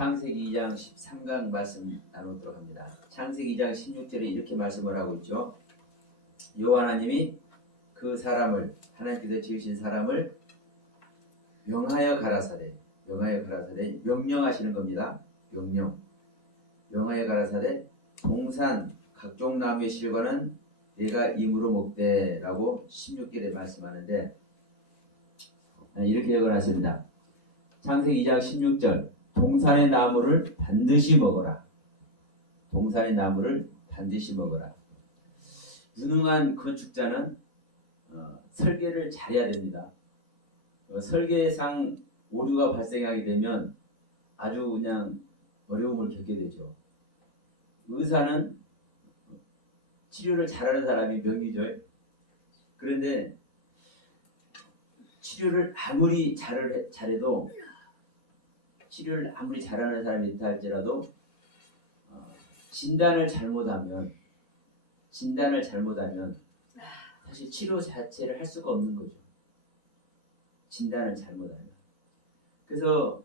창세기 2장 13강 말씀 나누도록 합니다. 창세기 2장 16절에 이렇게 말씀을 하고 있죠. 여호와 하나님이 그 사람을, 하나님께서 지으신 사람을 명하여 가라사대, 명령하시는 겁니다. 명하여 가라사대, 동산 각종 나무의 실과는 내가 임으로 먹되라고 16절에 말씀하는데, 이렇게 적어놨습니다. 창세기 2장 16절, 동산의 나무를 반드시 먹어라. 동산의 나무를 반드시 먹어라. 유능한 건축자는 설계를 잘해야 됩니다. 설계상 오류가 발생하게 되면 아주 그냥 어려움을 겪게 되죠. 의사는 치료를 잘하는 사람이 명이죠. 그런데 치료를 아무리 잘해도 치료를 아무리 잘하는 사람이 있다 할지라도 진단을 잘못하면 사실 치료 자체를 할 수가 없는 거죠. 진단을 잘못하면. 그래서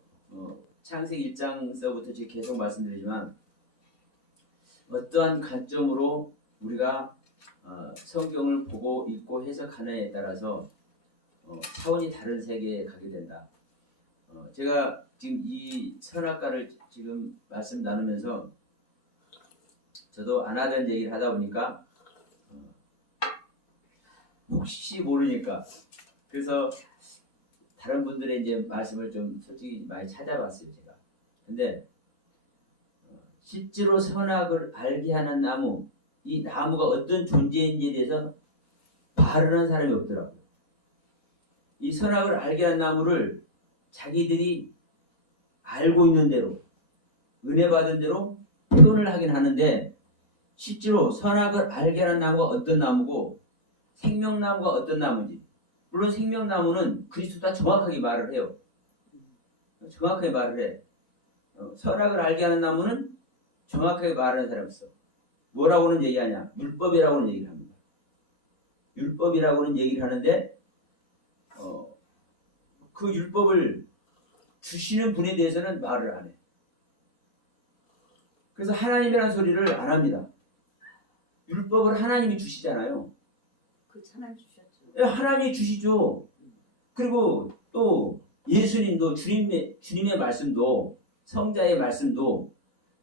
창세기 1장서부터 지금 계속 말씀드리지만 어떠한 관점으로 우리가 성경을 보고 읽고 해석하느냐에 따라서 차원이 다른 세계에 가게 된다. 제가 지금 이 선악과를 지금 말씀 나누면서 저도 안 하던 얘기를 하다 보니까 혹시 모르니까 그래서 다른 분들의 이제 말씀을 좀 솔직히 많이 찾아봤어요, 제가. 근데 실제로 선악을 알게 하는 나무, 이 나무가 어떤 존재인지에 대해서 바르는 사람이 없더라고요. 이 선악을 알게 하는 나무를 자기들이 알고 있는 대로, 은혜 받은 대로 표현을 하긴 하는데 실제로 선악을 알게 하는 나무가 어떤 나무고 생명나무가 어떤 나무인지, 물론 생명나무는 그리스도가 정확하게 말을 해요. 정확하게 말을 해. 선악을 알게 하는 나무는 정확하게 말하는 사람이 있어. 뭐라고는 얘기하냐? 율법이라고는 얘기를 합니다. 율법이라고는 얘기를 하는데 그 율법을 주시는 분에 대해서는 말을 안 해. 그래서 하나님이라는 소리를 안 합니다. 율법을 하나님이 주시잖아요. 그렇죠. 하나님 주셨죠. 하나님이 주시죠. 그리고 또 예수님도 주님의 말씀도 성자의 말씀도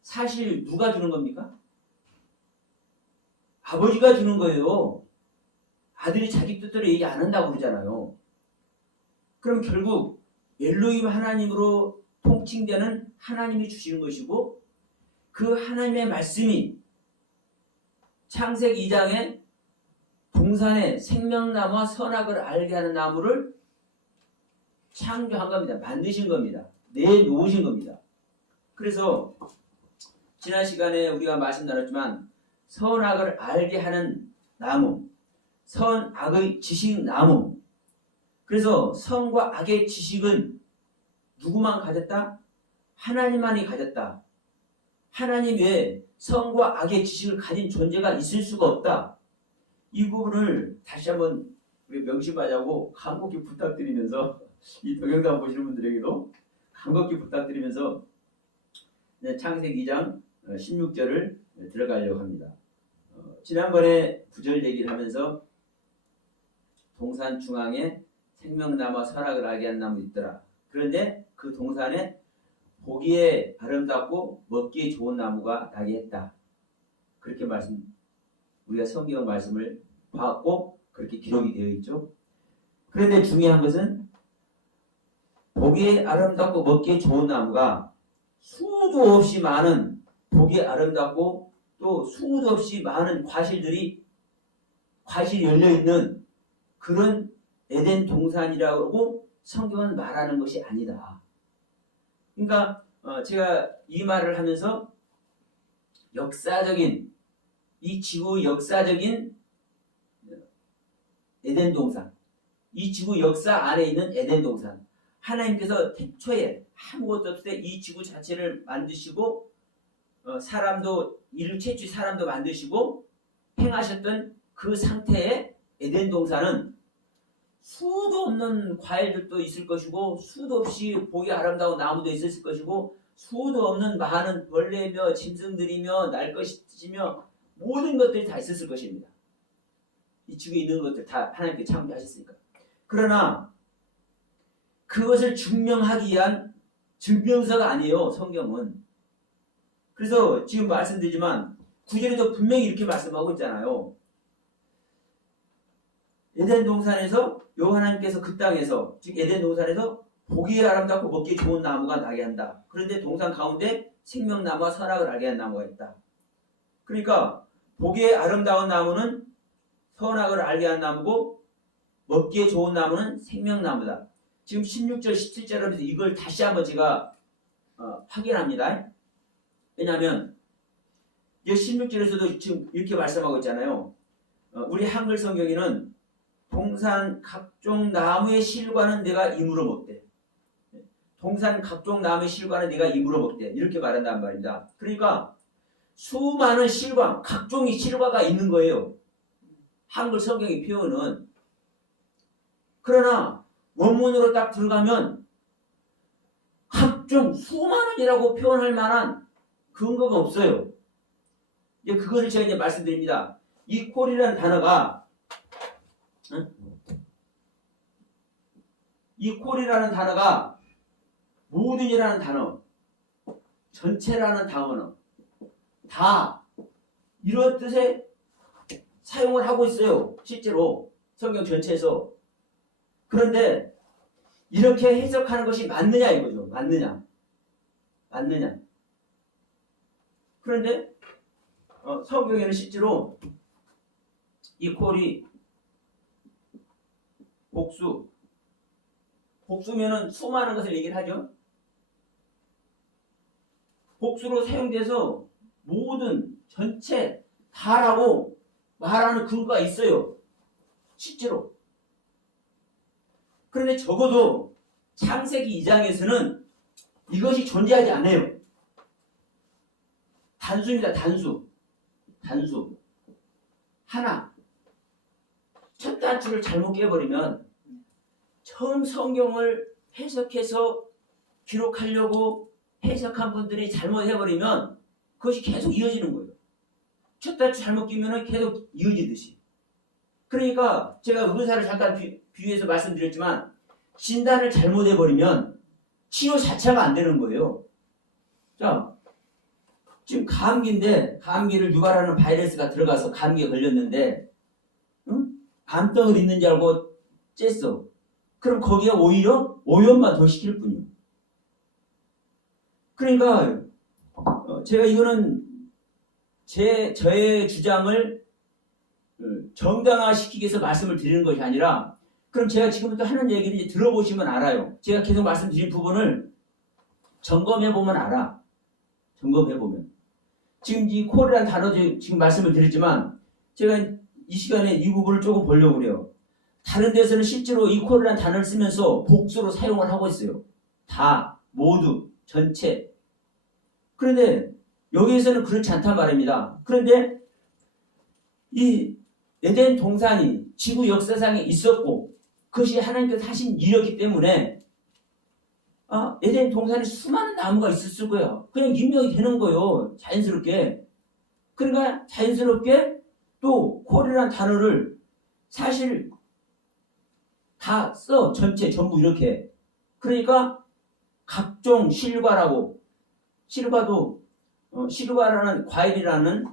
사실 누가 주는 겁니까? 아버지가 주는 거예요. 아들이 자기 뜻대로 얘기 안 한다고 그러잖아요. 그럼 결국 엘로힘 하나님으로 통칭되는 하나님이 주시는 것이고 그 하나님의 말씀이 창세기 2장에 동산의 생명나무와 선악을 알게 하는 나무를 창조한 겁니다. 만드신 겁니다. 내놓으신 겁니다. 그래서 지난 시간에 우리가 말씀 나눴지만 선악을 알게 하는 나무, 선악의 지식나무. 그래서 선과 악의 지식은 누구만 가졌다? 하나님만이 가졌다. 하나님 외에 선과 악의 지식을 가진 존재가 있을 수가 없다. 이 부분을 다시 한번 우리 명심하자고 간곡히 부탁드리면서 이 동영상 보시는 분들에게도 간곡히 부탁드리면서 창세기 2장 16절을 들어가려고 합니다. 지난번에 구절 얘기를 하면서 동산 중앙에 생명나무와 선악을 알게 한 나무 있더라. 그런데 그 동산에 보기에 아름답고 먹기에 좋은 나무가 나게 했다. 그렇게 우리가 성경 말씀을 봤고 그렇게 기록이 되어 있죠. 그런데 중요한 것은 보기에 아름답고 먹기에 좋은 나무가 수도 없이 많은 보기에 아름답고 또 수도 없이 많은 과실이 열려있는 그런 에덴 동산이라고 성경은 말하는 것이 아니다. 그러니까 제가 이 말을 하면서 역사적인 이 지구 역사적인 에덴 동산, 이 지구 역사 안에 있는 에덴 동산, 하나님께서 태초에 아무것도 없을 때 이 지구 자체를 만드시고 인류 최초의 사람도 만드시고 행하셨던 그 상태의 에덴 동산은 수도 없는 과일들도 있을 것이고 수도 없이 보기 아름다운 나무도 있을 것이고 수도 없는 많은 벌레며 짐승들이며 날 것이며 모든 것들이 다 있었을 것입니다. 이 지구에 있는 것들 다 하나님께 창조하셨으니까. 그러나 그것을 증명하기 위한 증명서가 아니에요. 성경은. 그래서 지금 말씀드리지만 구절에도 분명히 이렇게 말씀하고 있잖아요. 에덴 동산에서 하나님께서 그 땅에서 즉 에덴 동산에서 보기에 아름답고 먹기 좋은 나무가 나게 한다. 그런데 동산 가운데 생명나무와 선악을 알게 한 나무가 있다. 그러니까 보기에 아름다운 나무는 선악을 알게 한 나무고 먹기에 좋은 나무는 생명나무다. 지금 16절 17절에서 이걸 다시 한번 제가 확인합니다. 왜냐하면 16절에서도 지금 이렇게 말씀하고 있잖아요. 우리 한글 성경에는 동산 각종 나무의 실과는 내가 임으로 먹되, 동산 각종 나무의 실과는 내가 입으로 먹되, 이렇게 말한단 말입니다. 그러니까 수많은 실과, 각종의 실과가 있는 거예요. 한글 성경의 표현은. 그러나 원문으로 딱 들어가면 각종 수많은이라고 표현할 만한 근거가 없어요. 이제 그것을 제가 이제 말씀드립니다. 이 콜이라는 단어가 이 콜이라는 단어가 모든이라는 단어, 전체라는 단어 다 이런 뜻에 사용을 하고 있어요. 실제로 성경 전체에서. 그런데 이렇게 해석하는 것이 맞느냐 이거죠. 맞느냐. 그런데 성경에는 실제로 이 콜이 복수면은 수많은 것을 얘기를 하죠. 복수로 사용돼서 모든 전체 다라고 말하는 근거가 있어요. 실제로. 그런데 적어도 창세기 2장에서는 이것이 존재하지 않아요. 단수입니다. 단수. 하나. 첫 단추를 잘못 깨버리면 처음 성경을 해석해서 기록하려고 해석한 분들이 잘못해버리면 그것이 계속 이어지는 거예요. 첫 단추 잘못 끼면 계속 이어지듯이. 그러니까 제가 의사를 잠깐 비유해서 말씀드렸지만 진단을 잘못해버리면 치료 자체가 안 되는 거예요. 자, 지금 감기인데 감기를 유발하는 바이러스가 들어가서 감기에 걸렸는데 암덩을 있는 줄 알고 쬐어. 그럼 거기에 오히려 오염만 더 시킬 뿐이에요. 그러니까 제가 이거는 저의 주장을 정당화시키기 위해서 말씀을 드리는 것이 아니라 그럼 제가 지금부터 하는 얘기를 이제 들어보시면 알아요. 제가 계속 말씀드린 부분을 점검해보면 알아. 점검해보면. 지금 이 콜이라는 단어 지금 말씀을 드렸지만 제가 이 시간에 이 부분을 조금 보려고 그래요. 다른 데서는 실제로 이 콜이라는 단어를 쓰면서 복수로 사용을 하고 있어요. 다, 모두, 전체. 그런데 여기에서는 그렇지 않단 말입니다. 그런데 이 에덴 동산이 지구 역사상에 있었고 그것이 하나님께서 하신 일이었기 때문에 에덴 동산에 수많은 나무가 있었을 거예요. 그냥 인명이 되는 거예요. 자연스럽게. 그러니까 자연스럽게 또 콜이라는 단어를 사실 다 써. 전체 전부 이렇게. 그러니까 각종 실과라고. 실과도 실과라는 과일이라는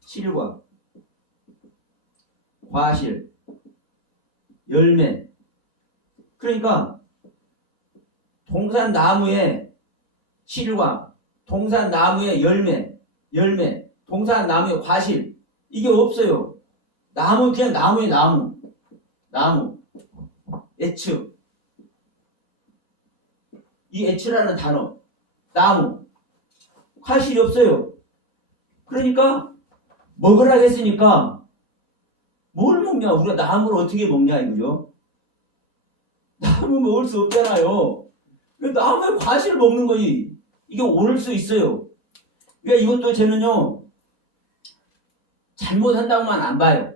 실과. 과실. 열매. 그러니까 동산 나무의 실과, 동산 나무의 열매, 동산 나무의 과실. 이게 없어요. 나무 그냥 나무의 나무. 애츠. 이 애츠라는 단어. 나무. 과실이 없어요. 그러니까 먹으라 했으니까 뭘 먹냐? 우리가 나무를 어떻게 먹냐 이거죠. 나무 먹을 수 없잖아요. 나무의 과실을 먹는 거지. 이게 옳을 수 있어요. 그러니까 이것도 저는요 잘못한다고만 안 봐요.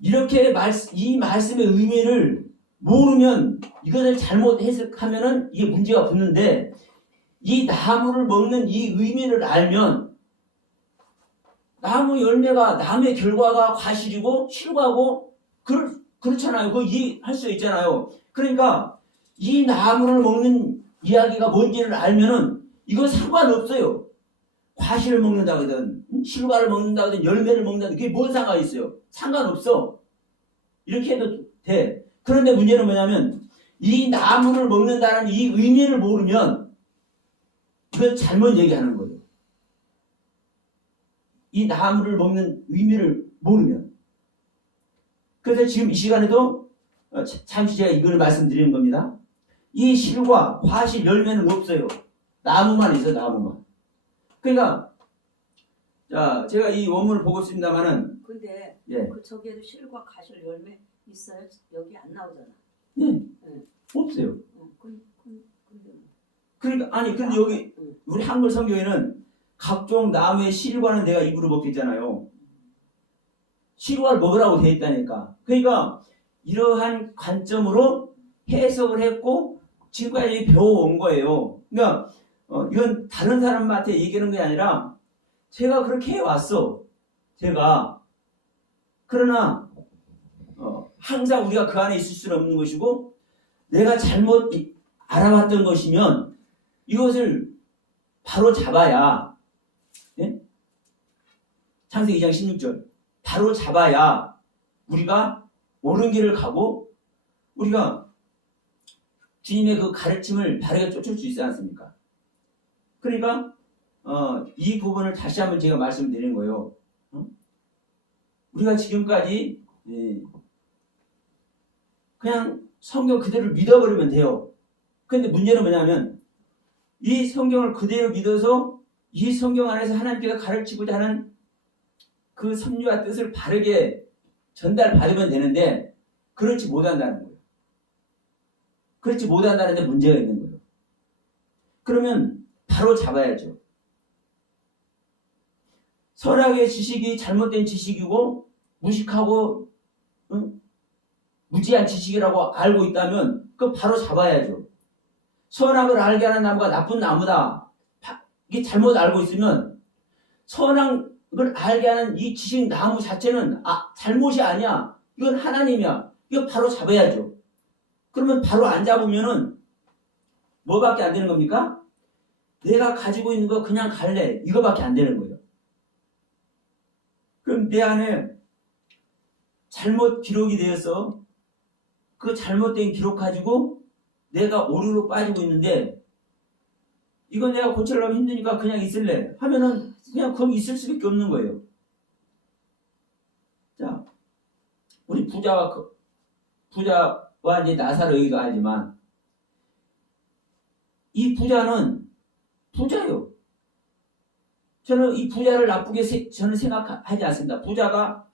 이렇게 이 말씀의 의미를 모르면 이것을 잘못 해석하면은 이게 문제가 붙는데 이 나무를 먹는 이 의미를 알면 나무 열매가 나무의 결과가 과실이고 실과고 그렇잖아요. 그거 이해할 수 있잖아요. 그러니까 이 나무를 먹는 이야기가 뭔지를 알면은 이거 상관없어요. 과실을 먹는다거든 실과를 먹는다거든 열매를 먹는다거든 그게 뭔 상관이 있어요. 상관없어. 이렇게 해도 돼. 그런데 문제는 뭐냐면 이 나무를 먹는다는 이 의미를 모르면 이건 잘못 얘기하는 거예요. 이 나무를 먹는 의미를 모르면. 그래서 지금 이 시간에도 잠시 제가 이걸 말씀드리는 겁니다. 이 실과 과실 열매는 없어요. 나무만 있어 나무만. 그러니까 자 제가 이 원문을 보고 있습니다만은 근데 예. 그 저기에도 실과 가실 열매 있어요? 여기 안 나오잖아. 네. 없어요. 근데 뭐. 그러니까 아니 근데 여기 우리 한글 성경에는 각종 나무의 실과는 내가 입으로 먹겠잖아요. 실과를 먹으라고 되어 있다니까. 그러니까 이러한 관점으로 해석을 했고 지금까지 배워온 거예요. 그러니까 이건 다른 사람한테 얘기하는 게 아니라 제가 그렇게 해왔어. 제가. 그러나 항상 우리가 그 안에 있을 수는 없는 것이고 내가 잘못 알아봤던 것이면 이것을 바로 잡아야 예? 창세기 2장 16절 바로 잡아야 우리가 옳은 길을 가고 우리가 주님의 그 가르침을 바르게 쫓을 수 있지 않습니까? 그러니까 이 부분을 다시 한번 제가 말씀드리는 거예요. 우리가 지금까지 그냥 성경 그대로 믿어버리면 돼요. 근데 문제는 뭐냐면 이 성경을 그대로 믿어서 이 성경 안에서 하나님께서 가르치고자 하는 그 섭리와 뜻을 바르게 전달받으면 되는데 그렇지 못한다는 거예요. 그렇지 못한다는 데 문제가 있는 거예요. 그러면 바로 잡아야죠. 선악의 지식이 잘못된 지식이고 무식하고 무지한 지식이라고 알고 있다면 그거 바로 잡아야죠. 선악을 알게 하는 나무가 나쁜 나무다. 이게 잘못 알고 있으면 선악을 알게 하는 이 지식 나무 자체는 잘못이 아니야. 이건 하나님이야. 이거 바로 잡아야죠. 그러면 바로 안 잡으면은 뭐밖에 안 되는 겁니까? 내가 가지고 있는 거 그냥 갈래. 이거밖에 안 되는 거예요. 그럼 내 안에 잘못 기록이 되어서 그 잘못된 기록 가지고 내가 오류로 빠지고 있는데 이거 내가 고치려면 힘드니까 그냥 있을래 하면은 그냥 거기 있을 수밖에 없는 거예요. 자, 우리 부자와 이제 나사로 여기가 알지만 이 부자는 부자요. 저는 이 부자를 나쁘게 저는 생각하지 않습니다. 부자가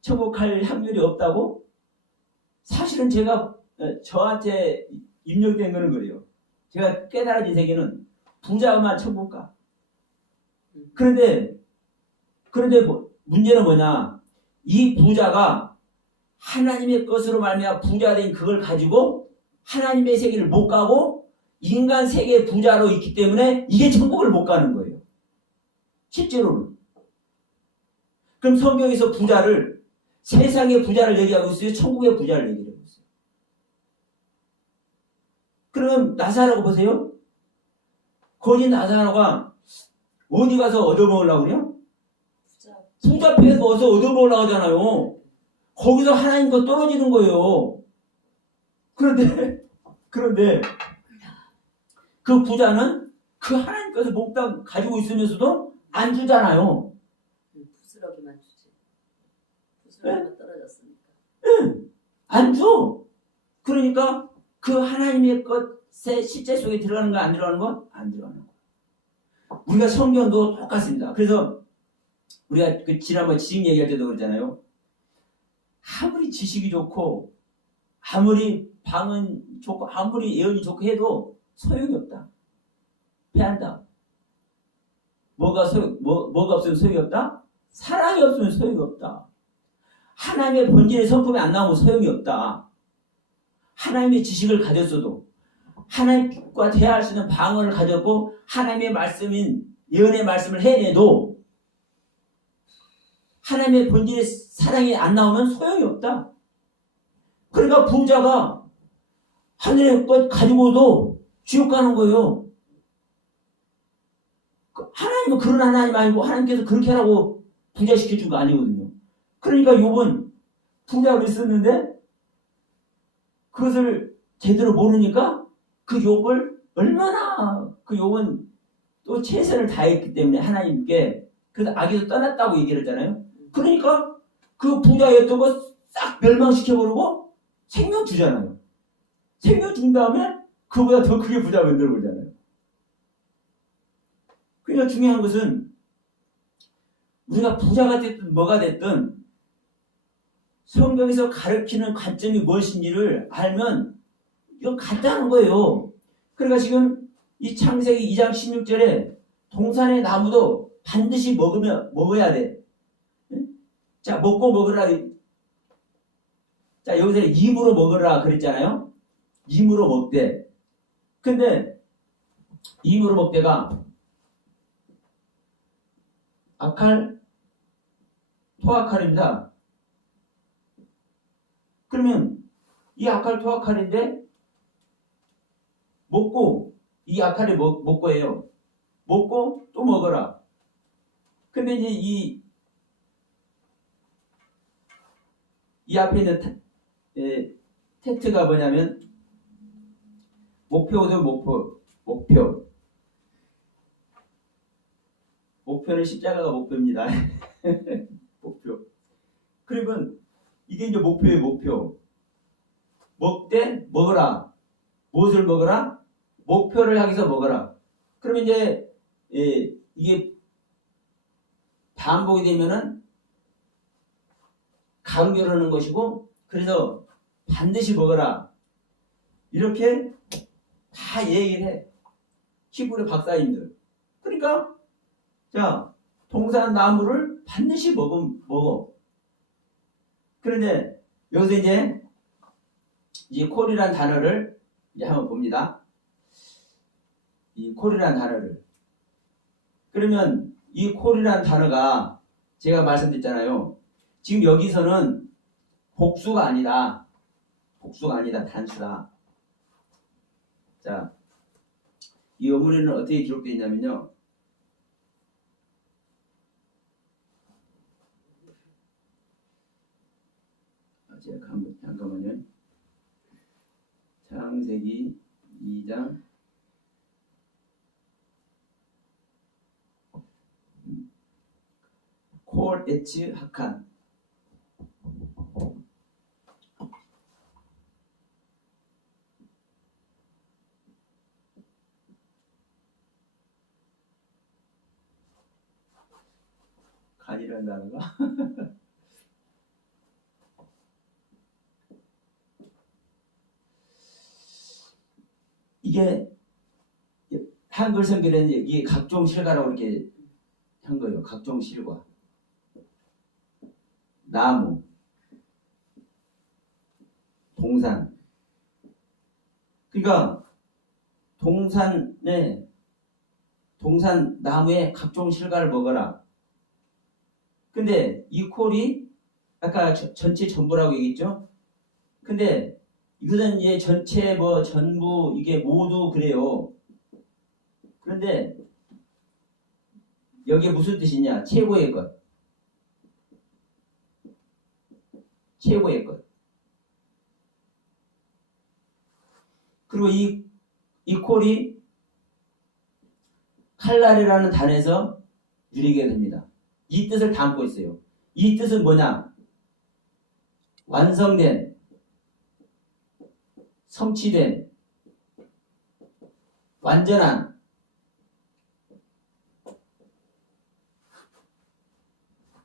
천국 갈 확률이 없다고? 사실은 제가 저한테 입력된 거는 그래요. 제가 깨달아진 세계는 부자만 천국 가. 그런데 문제는 뭐냐? 이 부자가 하나님의 것으로 말미암아 부자된 그걸 가지고 하나님의 세계를 못 가고 인간 세계의 부자로 있기 때문에 이게 천국을 못 가는 거예요. 실제로는. 그럼 성경에서 부자를 세상의 부자를 얘기하고 있어요? 천국의 부자를 얘기하고 있어요? 그러면 나사로라고 보세요. 거짓 나사로가 어디 가서 얻어먹으려고 그래요? 부자 앞에서 어디서 얻어먹으려고 하잖아요. 거기서 하나님 거 떨어지는 거예요. 그런데 그 부자는 그 하나님 것을 몽땅 가지고 있으면서도 안 주잖아요. 부스러기만 주지. 부스러기만 떨어졌으니까. 안 줘. 그러니까 그 하나님의 것의 실제 속에 들어가는 거 안 들어가는 거? 안 들어가는 거. 우리가 성경도 똑같습니다. 그래서 우리가 그 지난번 지식 얘기할 때도 그러잖아요. 아무리 지식이 좋고 아무리 방은 좋고 아무리 예언이 좋고 해도 소용이 없다. 패한다. 뭐가 없으면 소용이 없다? 사랑이 없으면 소용이 없다. 하나님의 본질의 성품이 안 나오면 소용이 없다. 하나님의 지식을 가졌어도 하나님과 대화할 수 있는 방언을 가졌고 하나님의 말씀인 예언의 말씀을 해내도 하나님의 본질의 사랑이 안 나오면 소용이 없다. 그러니까 부자가 하늘의 것 가지고도 지옥 가는 거예요. 하나님은 그런 하나님 아니고 하나님께서 그렇게 하라고 부자시켜준 거 아니거든요. 그러니까 욥은 부자로 있었는데 그것을 제대로 모르니까 그 욥을 얼마나 그 욥은 또 최선을 다했기 때문에 하나님께 그래서 악에서 떠났다고 얘기를 했잖아요. 그러니까 그 부자였던 거 싹 멸망시켜버리고 생명 주잖아요. 생명 준 다음에 그보다 더 크게 부자 만들어보잖아요. 그러니까 중요한 것은 우리가 부자가 됐든 뭐가 됐든 성경에서 가르치는 관점이 무엇인지를 알면 이건 간단한 거예요. 그러니까 지금 이 창세기 2장 16절에 동산의 나무도 반드시 먹어야 돼. 자, 먹고 먹으라. 자, 여기서 입으로 먹으라 그랬잖아요. 입으로 먹되. 근데 입으로 먹대가 아칼, 토아칼입니다. 그러면 이 아칼, 토아칼인데 먹고 이 아칼이 먹고예요. 먹고 또 먹어라. 근데 이제 이 앞에 있는 텍스트가 뭐냐면 목표도 목표는 십자가가 목표입니다. 목표. 그러면 이게 이제 목표예요. 목표. 먹되 먹어라. 무엇을 먹어라? 목표를 향해서 먹어라. 그러면 이제 이게 반복이 되면은 강조하는 것이고, 그래서 반드시 먹어라. 이렇게 다 얘기를 해. 히브리 박사님들. 그러니까 자, 동산 나무를 반드시 먹어. 그런데 여기서 이제 콜이란 단어를 이제 한번 봅니다. 이 콜이란 단어를. 그러면 이 콜이란 단어가 제가 말씀드렸잖아요. 지금 여기서는 복수가 아니다. 단수다. 자, 이 원문에는 어떻게 기록되어 있냐면요. 제가 잠깐만요. 창세기 2장 콜 에츠 하칸. 간이라는 단어가 이게 한글 성경에는 이게 각종 실과라고 이렇게 한 거예요. 각종 실과. 나무, 동산. 그러니까 동산 나무에 각종 실과를 먹어라. 근데 이 콜이 아까 전체 전부라고 얘기했죠. 근데 이것은 이제 전체 전부 이게 모두 그래요. 그런데 여기에 무슨 뜻이냐? 최고의 것. 최고의 것. 그리고 이 콜이 칼날이라는 단에서 유래가 됩니다. 이 뜻을 담고 있어요. 이 뜻은 뭐냐? 완성된, 성취된, 완전한.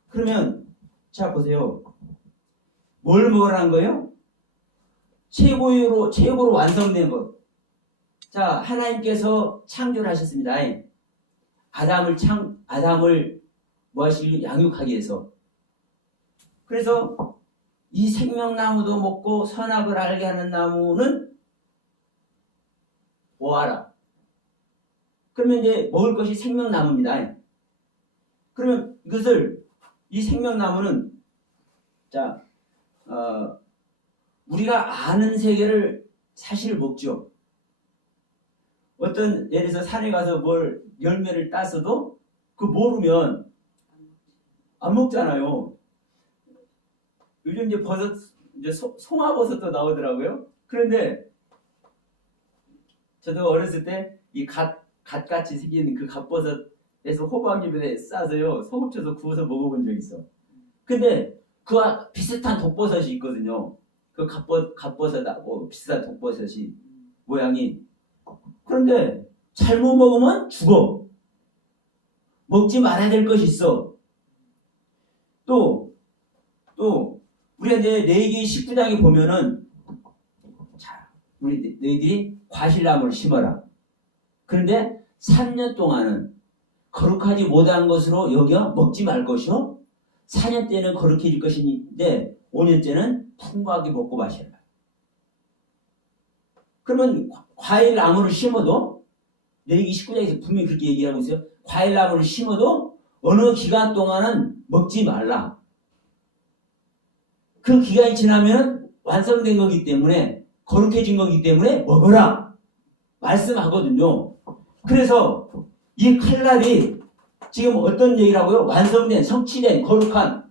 그러면 자 보세요. 뭘 먹으라는 거예요? 최고로 완성된 것. 자, 하나님께서 창조를 하셨습니다. 아담을 뭐 하시기 양육하기 위해서. 그래서 이 생명나무도 먹고 선악을 알게 하는 나무는 보아라. 그러면 이제 먹을 것이 생명나무입니다. 그러면 이것을 이 생명나무는 자 우리가 아는 세계를 사실 먹죠. 어떤 예를 들어서 산에 가서 뭘 열매를 땄어도 그 모르면 안 먹잖아요. 요즘 이제 버섯 이제 송화버섯도 나오더라고요. 그런데 저도 어렸을 때 이 갓같이 생긴 그 갓버섯에서 호박잎에 싸서요 소금 쳐서 구워서 먹어본 적 있어. 근데 그와 비슷한 독버섯이 있거든요. 그 갓버섯하고 비슷한 독버섯이 모양이. 그런데 잘못 먹으면 죽어. 먹지 말아야 될 것이 있어. 또 우리가 이제 레위기 19장에 보면은 자, 우리 너희들이 과실나무를 심어라. 그런데 3년 동안은 거룩하지 못한 것으로 여겨 먹지 말 것이요. 4년 때는 거룩해질 것인데 5년째는 풍부하게 먹고 마셔라. 그러면 과일나무를 심어도 레위기 19장에서 분명히 그렇게 얘기하고 있어요. 과일나무를 심어도 어느 기간 동안은 먹지 말라. 그 기간이 지나면 완성된 거기 때문에 거룩해진 거기 때문에 먹어라 말씀하거든요. 그래서 이 칼날이 지금 어떤 얘기라고요? 완성된, 성취된, 거룩한,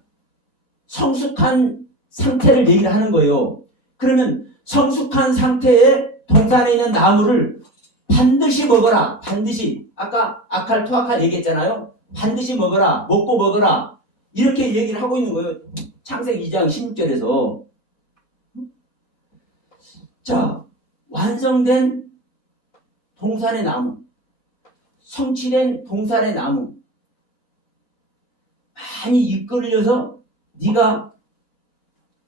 성숙한 상태를 얘기를 하는 거예요. 그러면 성숙한 상태에 동산에 있는 나무를 반드시 먹어라. 반드시. 아까 아칼 토아칼 얘기했잖아요. 반드시 먹어라. 먹고 먹어라. 이렇게 얘기를 하고 있는 거예요. 창세기 2장 16절에서. 자, 완성된 동산의 나무, 성취된 동산의 나무 많이 이끌려서 네가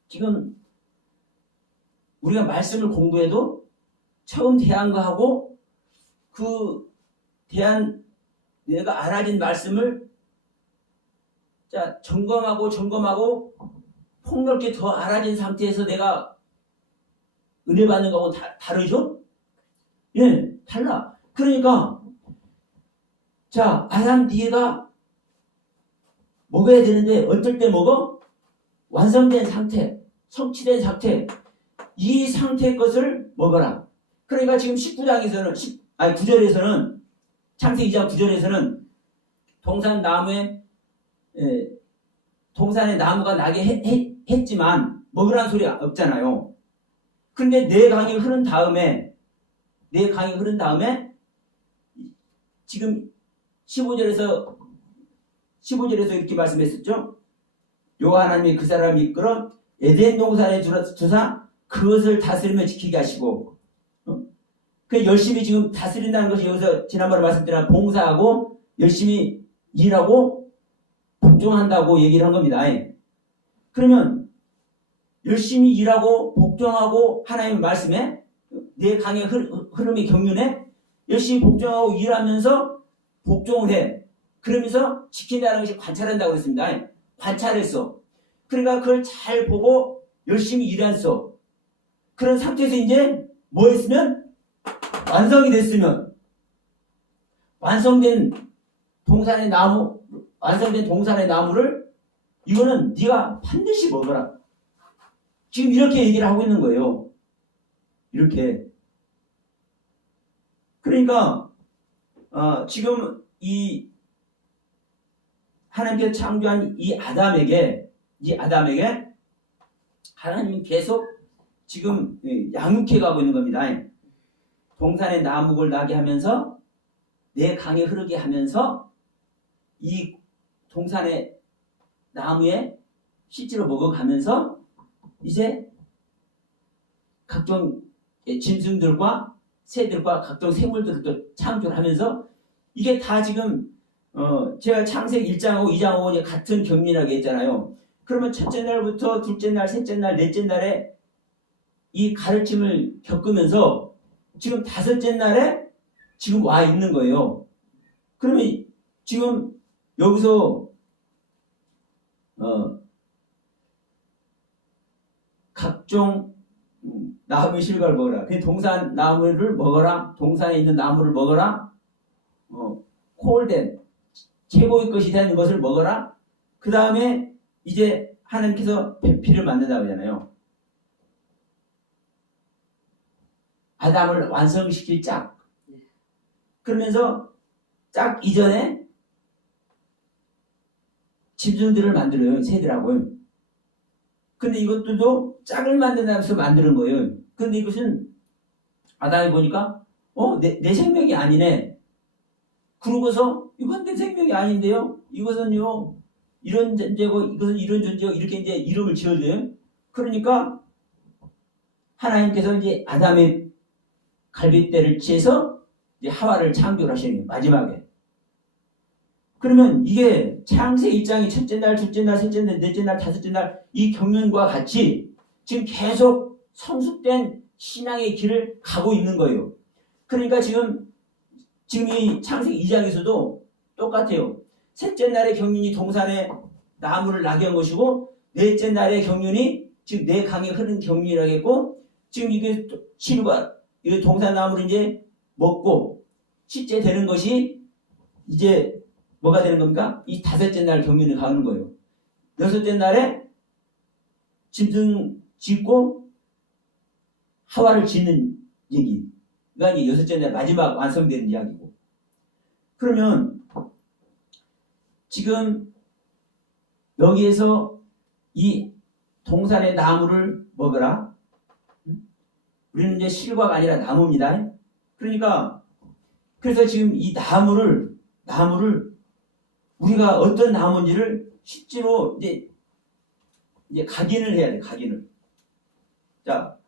지금 우리가 말씀을 공부해도 처음 대한 거하고 그 대한 내가 알아진 말씀을 자 점검하고 폭넓게 더 알아진 상태에서 내가 은혜 받는 거하고 다르죠? 예, 달라. 그러니까 자 아담 네가 먹어야 되는데 어떨 때 먹어? 완성된 상태, 성취된 상태, 이 상태의 것을 먹어라. 그러니까 지금 19장에서는 9절에서는 창세기 2장 9절에서는 동산 나무에 동산에 나무가 나게 했지만 먹으라는 소리 없잖아요. 근데 내 강이 흐른 다음에 지금 15절에서 이렇게 말씀했었죠. 여호와 하나님이 그 사람을 이끌어 에덴 동산에 두사 그것을 다스리며 지키게 하시고 그 열심히 지금 다스린다는 것이 여기서 지난번에 말씀드린 봉사하고 열심히 일하고 복종한다고 얘기를 한 겁니다. 그러면 열심히 일하고 복종하고 하나님의 말씀에 내 강의 흐름이 경륜해 열심히 복종하고 일하면서 복종을 해. 그러면서 지킨다는 것이 관찰한다고 그랬습니다. 관찰했어. 그러니까 그걸 잘 보고 열심히 일했어. 그런 상태에서 이제 뭐 했으면 완성이 됐으면 완성된 동산의 나무를 이거는 네가 반드시 먹어라. 지금 이렇게 얘기를 하고 있는 거예요. 이렇게. 그러니까 지금 이 하나님께서 창조한 이 아담에게 하나님이 계속 지금 양육해 가고 있는 겁니다. 동산의 나무를 나게 하면서 내 강에 흐르게 하면서 이 동산의 나무에 실제로 먹어가면서 이제 각종 짐승들과 새들과 각종 생물들도 창조를 하면서 이게 다 지금 제가 창세기 1장하고 2장하고 같은 경륜이라고 했잖아요. 그러면 첫째 날부터 둘째 날, 셋째 날, 넷째 날에 이 가르침을 겪으면서 지금 다섯째 날에 지금 와 있는 거예요. 그러면 지금 여기서 각종 나무의 실과를 먹어라. 그 동산 나무를 먹어라. 동산에 있는 나무를 먹어라. 콜된 최고의 것이 되는 것을 먹어라. 그 다음에 이제 하나님께서 배필을 만든다고 하잖아요. 아담을 완성시킬 짝. 그러면서 짝 이전에 짐승들을 만들어요. 새들하고요. 근데 이것들도 짝을 만든다면서 만드는 거예요. 근데 이것은 아담이 보니까 내 생명이 아니네. 그러고서 이건 내 생명이 아닌데요. 이것은요 이런 존재고 이것은 이런 존재고 이렇게 이제 이름을 지어줘요. 그러니까 하나님께서 이제 아담의 갈빗대를 치해서 이제 하와를 창조를 하시는 거예요. 마지막에. 그러면 이게 창세 1장이 첫째 날, 둘째 날, 셋째 날, 넷째 날, 다섯째 날 이 경륜과 같이 지금 계속 성숙된 신앙의 길을 가고 있는 거예요. 그러니까 지금 이 창세기 2장에서도 똑같아요. 셋째 날의 경륜이 동산에 나무를 나게 한 것이고 넷째 날의 경륜이 지금 내 강에 흐르는 경륜이라고 했고 지금 이게 실과 이 동산 나무를 이제 먹고 실제 되는 것이 이제 뭐가 되는 겁니까? 이 다섯째 날 경륜을 가는 거예요. 여섯째 날에 짐승 짓고 하와를 짓는 얘기. 그러니까 이제 여섯째 날 마지막 완성되는 이야기고. 그러면 지금 여기에서 이 동산의 나무를 먹어라. 우리는 이제 실과가 아니라 나무입니다. 그러니까 그래서 지금 이 나무를 우리가 어떤 나무인지를 실제로 이제 각인을 해야 돼. 각인을. 자,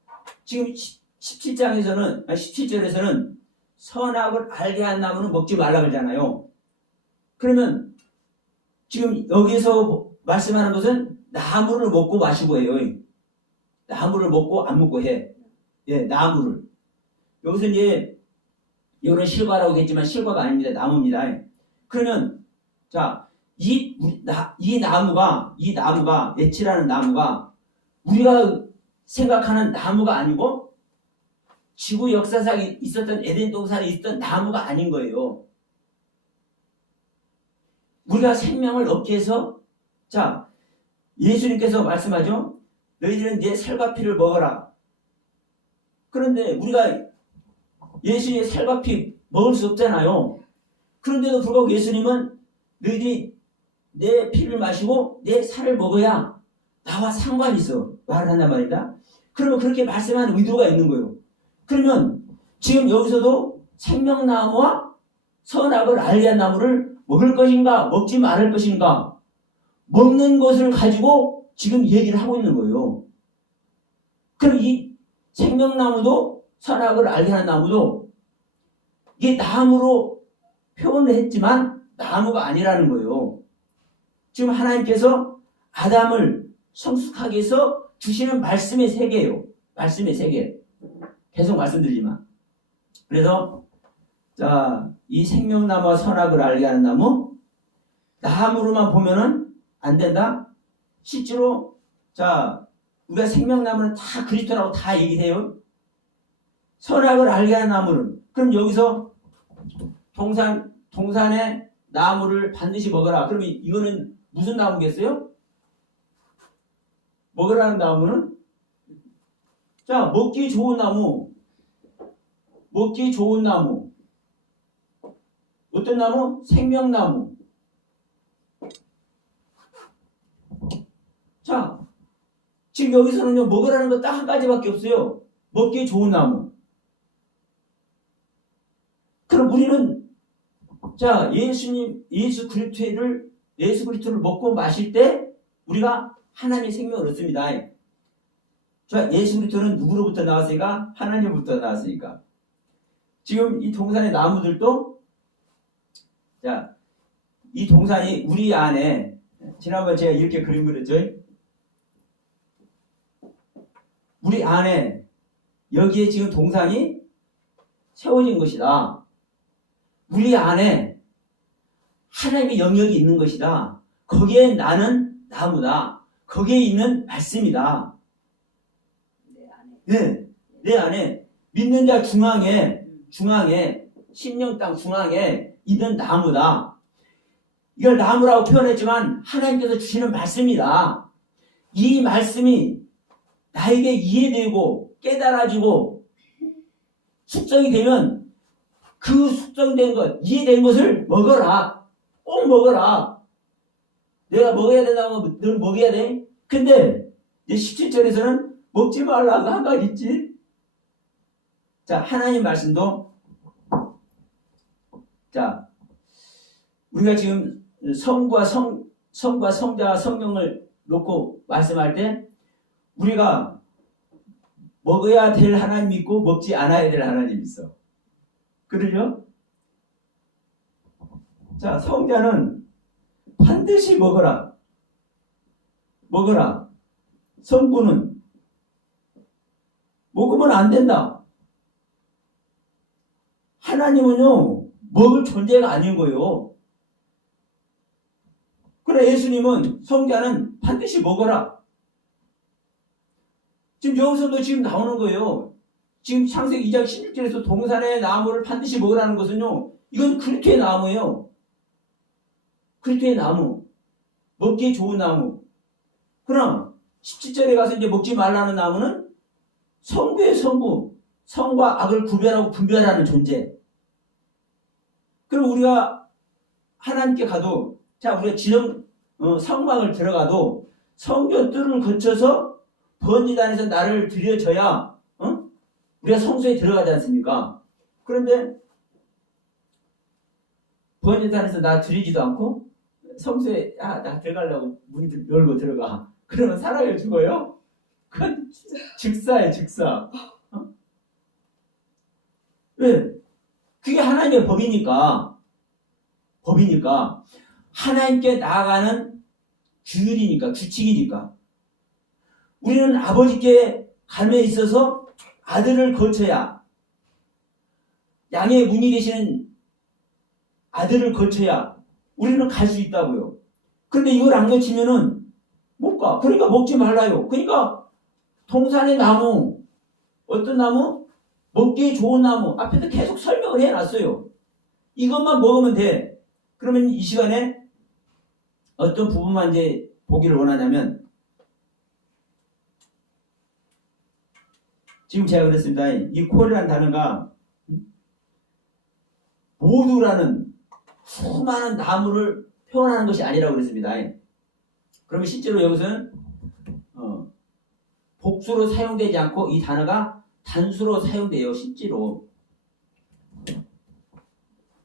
지금 17장에서는 17절에서는 선악을 알게 한 나무는 먹지 말라 그러잖아요. 그러면 지금 여기서 말씀하는 것은 나무를 먹고 마시고예요. 나무를 먹고 안 먹고 해. 예, 나무를. 여기서 이제 이거는 실과라고 했지만 실과가 아닙니다. 나무입니다. 그러면 자, 이 나무가 예치라는 나무가 우리가 생각하는 나무가 아니고 지구 역사상 있었던 에덴 동산에 있던 나무가 아닌 거예요. 우리가 생명을 얻기 위해서 자, 예수님께서 말씀하죠. 너희들은 내 살과 피를 먹어라. 그런데 우리가 예수님의 살과 피 먹을 수 없잖아요. 그런데도 불구하고 예수님은 너희들이 내 피를 마시고 내 살을 먹어야 나와 상관이 있어. 말을 한단 말이다. 그러면 그렇게 말씀하는 의도가 있는 거예요. 그러면 지금 여기서도 생명나무와 선악을 알게 한 나무를 먹을 것인가 먹지 말을 것인가 먹는 것을 가지고 지금 얘기를 하고 있는 거예요. 그럼 이 생명나무도 선악을 알게 하는 나무도 이게 나무로 표현을 했지만 나무가 아니라는 거예요. 지금 하나님께서 아담을 성숙하게 해서 주시는 말씀의 세계예요. 말씀의 세계. 계속 말씀드리지만. 그래서 자, 이 생명나무와 선악을 알게 하는 나무 나무로만 보면은 안 된다. 실제로 자, 우리가 생명나무는 다 그리스도라고 다 얘기해요. 선악을 알게 하는 나무는 그럼 여기서 동산의 나무를 반드시 먹어라. 그러면 이거는 무슨 나무겠어요? 먹으라는 나무는 자, 먹기 좋은 나무. 어떤 나무? 생명나무. 자, 지금 여기서는요, 먹으라는 거 딱 한 가지밖에 없어요. 먹기 좋은 나무. 그럼 우리는 자, 예수 그리스도를 먹고 마실 때 우리가 하나님의 생명을 얻습니다. 자, 예수 그리스도는 누구로부터 나왔으니까? 하나님으로부터 나왔으니까. 지금 이 동산의 나무들도 자, 이 동산이 우리 안에 지난번에 제가 이렇게 그림 그렸죠. 우리 안에 여기에 지금 동산이 세워진 것이다. 우리 안에 하나님의 영역이 있는 것이다. 거기에 나는 나무다. 거기에 있는 말씀이다. 네, 내 안에 믿는 자 중앙에 심령 땅 중앙에 있는 나무다. 이걸 나무라고 표현했지만 하나님께서 주시는 말씀이다. 이 말씀이 나에게 이해되고 깨달아지고 숙성이 되면 그 숙성된 것, 이해된 것을 먹어라. 꼭 먹어라. 내가 먹어야 된다고 하면 늘 먹어야 돼. 근데 이제 17절에서는 먹지 말라고 한 가지 있지. 자, 하나님 말씀도 자, 우리가 지금 성과 성자 성령을 놓고 말씀할 때 우리가 먹어야 될 하나님 있고 먹지 않아야 될 하나님 있어. 그러죠? 자, 성자는 반드시 먹어라. 먹어라. 성부는 먹으면 안 된다. 하나님은요, 먹을 존재가 아닌 거예요. 그래, 예수님은 성자는 반드시 먹어라. 지금 여기서도 지금 나오는 거예요. 지금 창세기 2장 16절에서 동산의 나무를 반드시 먹으라는 것은요, 이건 그리스도의 나무예요. 그리스도의 나무. 먹기에 좋은 나무. 그럼 17절에 가서 이제 먹지 말라는 나무는 성부의 성부, 성과 악을 구별하고 분별하는 존재. 그럼 우리가 하나님께 가도, 자, 우리가 성막을 들어가도 성전 뜰을 거쳐서 번제단에서 나를 드려줘야 우리가 성소에 들어가지 않습니까? 그런데 번제단에서 나 드리지도 않고 성소에 나 들어가려고 문 열고 들어가. 그러면 사람이 죽어요? 그건 즉사예요, 즉사. 왜? 그게 하나님의 법이니까 하나님께 나아가는 규율이니까, 규칙이니까. 우리는 아버지께 감에 있어서 아들을 거쳐야, 양의 문이 되시는 아들을 거쳐야 우리는 갈 수 있다고요. 그런데 이걸 안 거치면은 못 가. 그러니까 먹지 말라요. 그러니까 동산의 나무, 어떤 나무? 먹기에 좋은 나무. 앞에서 계속 설명을 해놨어요. 이것만 먹으면 돼. 그러면 이 시간에 어떤 부분만 이제 보기를 원하냐면, 지금 제가 그랬습니다. 이 콜이라는 단어가 모두라는 수많은 나무를 표현하는 것이 아니라고 그랬습니다. 그러면 실제로 여기서는 복수로 사용되지 않고 이 단어가 단수로 사용돼요. 실제로.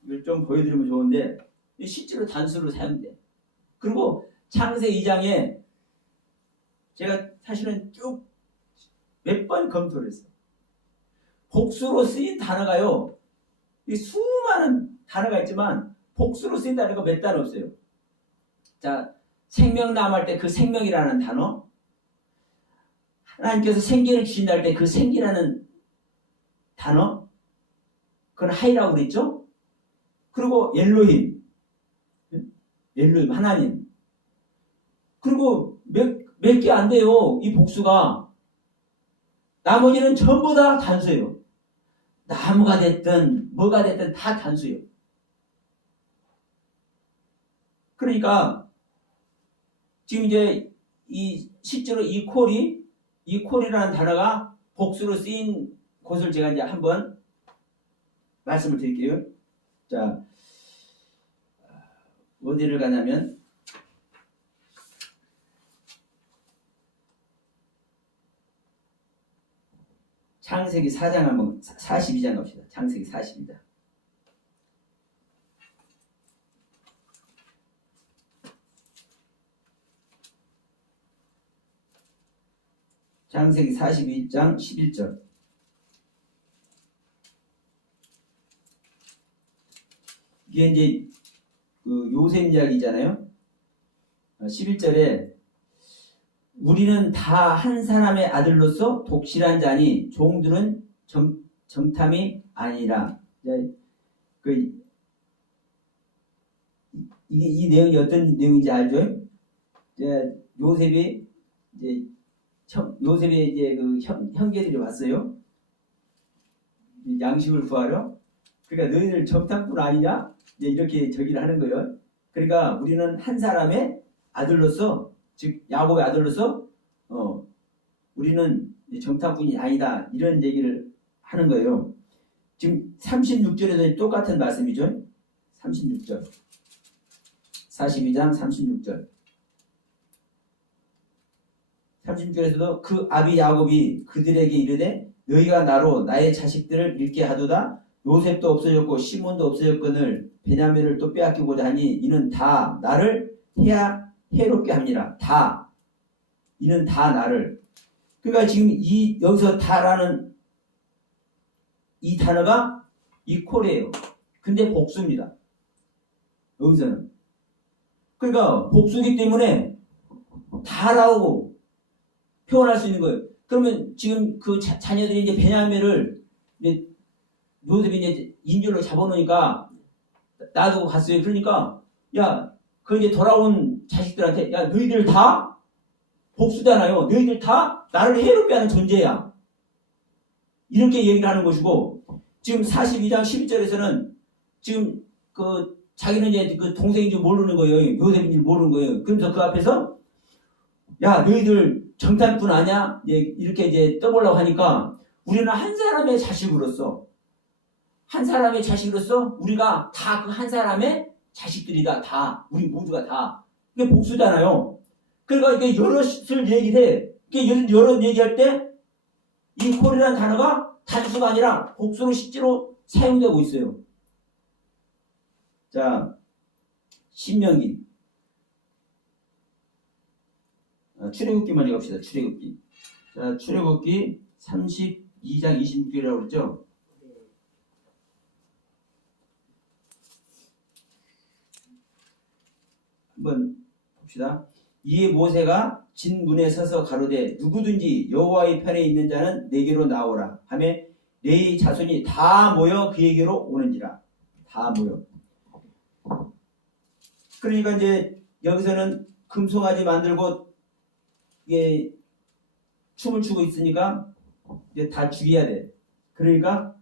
이걸 좀 보여드리면 좋은데 실제로 단수로 사용돼. 그리고 창세기 2장에 제가 사실은 쭉 몇 번 검토를 했어요. 복수로 쓰인 단어가요. 수많은 단어가 있지만 복수로 쓰인 단어가 몇 단어 없어요. 자, 생명나무 할 때 그 생명이라는 단어, 하나님께서 생기를 주신다 할 때 그 생기라는 단어, 그건 하이라고 그랬죠? 그리고 엘로힘 하나님. 그리고 몇 개 안 돼요. 이 복수가. 나머지는 전부 다 단수예요. 나무가 됐든 뭐가 됐든 다 단수예요. 그러니까 지금 이제 실제로 이 콜이라는 단어가 복수로 쓰인 곳을 제가 이제 한번 말씀을 드릴게요. 자, 어디를 가냐면 창세기 4장 한번 42장 갑시다. 창세기 42장. 창세기 42장 11절. 이게 이제 그 요셉 이야기잖아요. 11절에 우리는 다 한 사람의 아들로서 독실한 자니 종들은 정탐이 아니라. 이 내용이 어떤 내용인지 알죠? 요셉이 이제 요셉의 이제 그 형제들이 왔어요. 이 양식을 구하러. 그러니까 너희들 정탐꾼 아니냐? 이제 이렇게 저기를 하는 거예요. 그러니까 우리는 한 사람의 아들로서, 즉 야곱의 아들로서 우리는 정탐꾼이 아니다, 이런 얘기를 하는 거예요. 지금 36절에도 똑같은 말씀이죠. 36절. 42장 36절. 36절에서도 그 아비 야곱이 그들에게 이르되 너희가 나로 나의 자식들을 잃게 하도다. 요셉도 없어졌고 시몬도 없어졌거늘 베냐민을 또 빼앗기고자 하니 이는 다 나를 해롭게 합니다. 다. 이는 다 나를. 그러니까 지금 여기서 다라는 이 단어가 이 콜이에요. 근데 복수입니다. 여기서는. 그러니까 복수기 때문에 다라고 표현할 수 있는 거예요. 그러면 지금 그 자녀들이 이제 베냐민을 이제 요셉이 이제 인질로 잡아놓으니까 놔두고 갔어요. 그러니까 야, 그 이제 돌아온 자식들한테 야, 너희들 다 복수잖아요. 너희들 다 나를 해롭게 하는 존재야. 이렇게 얘기를 하는 것이고, 지금 42장 12절에서는 지금 그 자기는 이제 그 동생인지 모르는 거예요. 요셉인지 모르는 거예요. 그러면서 그 앞에서 야, 너희들 정탐꾼 아냐? 이렇게 이제 떠보려고 하니까 우리는 한 사람의 자식으로서 우리가 다 그 한 사람의 자식들이다. 다. 우리 모두가 다. 이게 복수잖아요. 그러니까 이게 여럿을 얘기해. 이게 여럿 얘기할 때 이 콜이라는 단어가 단수가 아니라 복수로 실제로 사용되고 있어요. 자, 신명기. 출애굽기 먼저 갑시다. 출애굽기. 자, 출애굽기 32장 26절이라고 그랬죠? 한번 봅시다. 이에 모세가 진문에 서서 가로되 누구든지 여호와의 편에 있는 자는 내게로 나오라 하며 네 자손이 다 모여 그에게로 오는지라. 다 모여. 그러니까 이제 여기서는 금송아지 만들고 이게 춤을 추고 있으니까 이제 다 죽여야 돼. 그러니까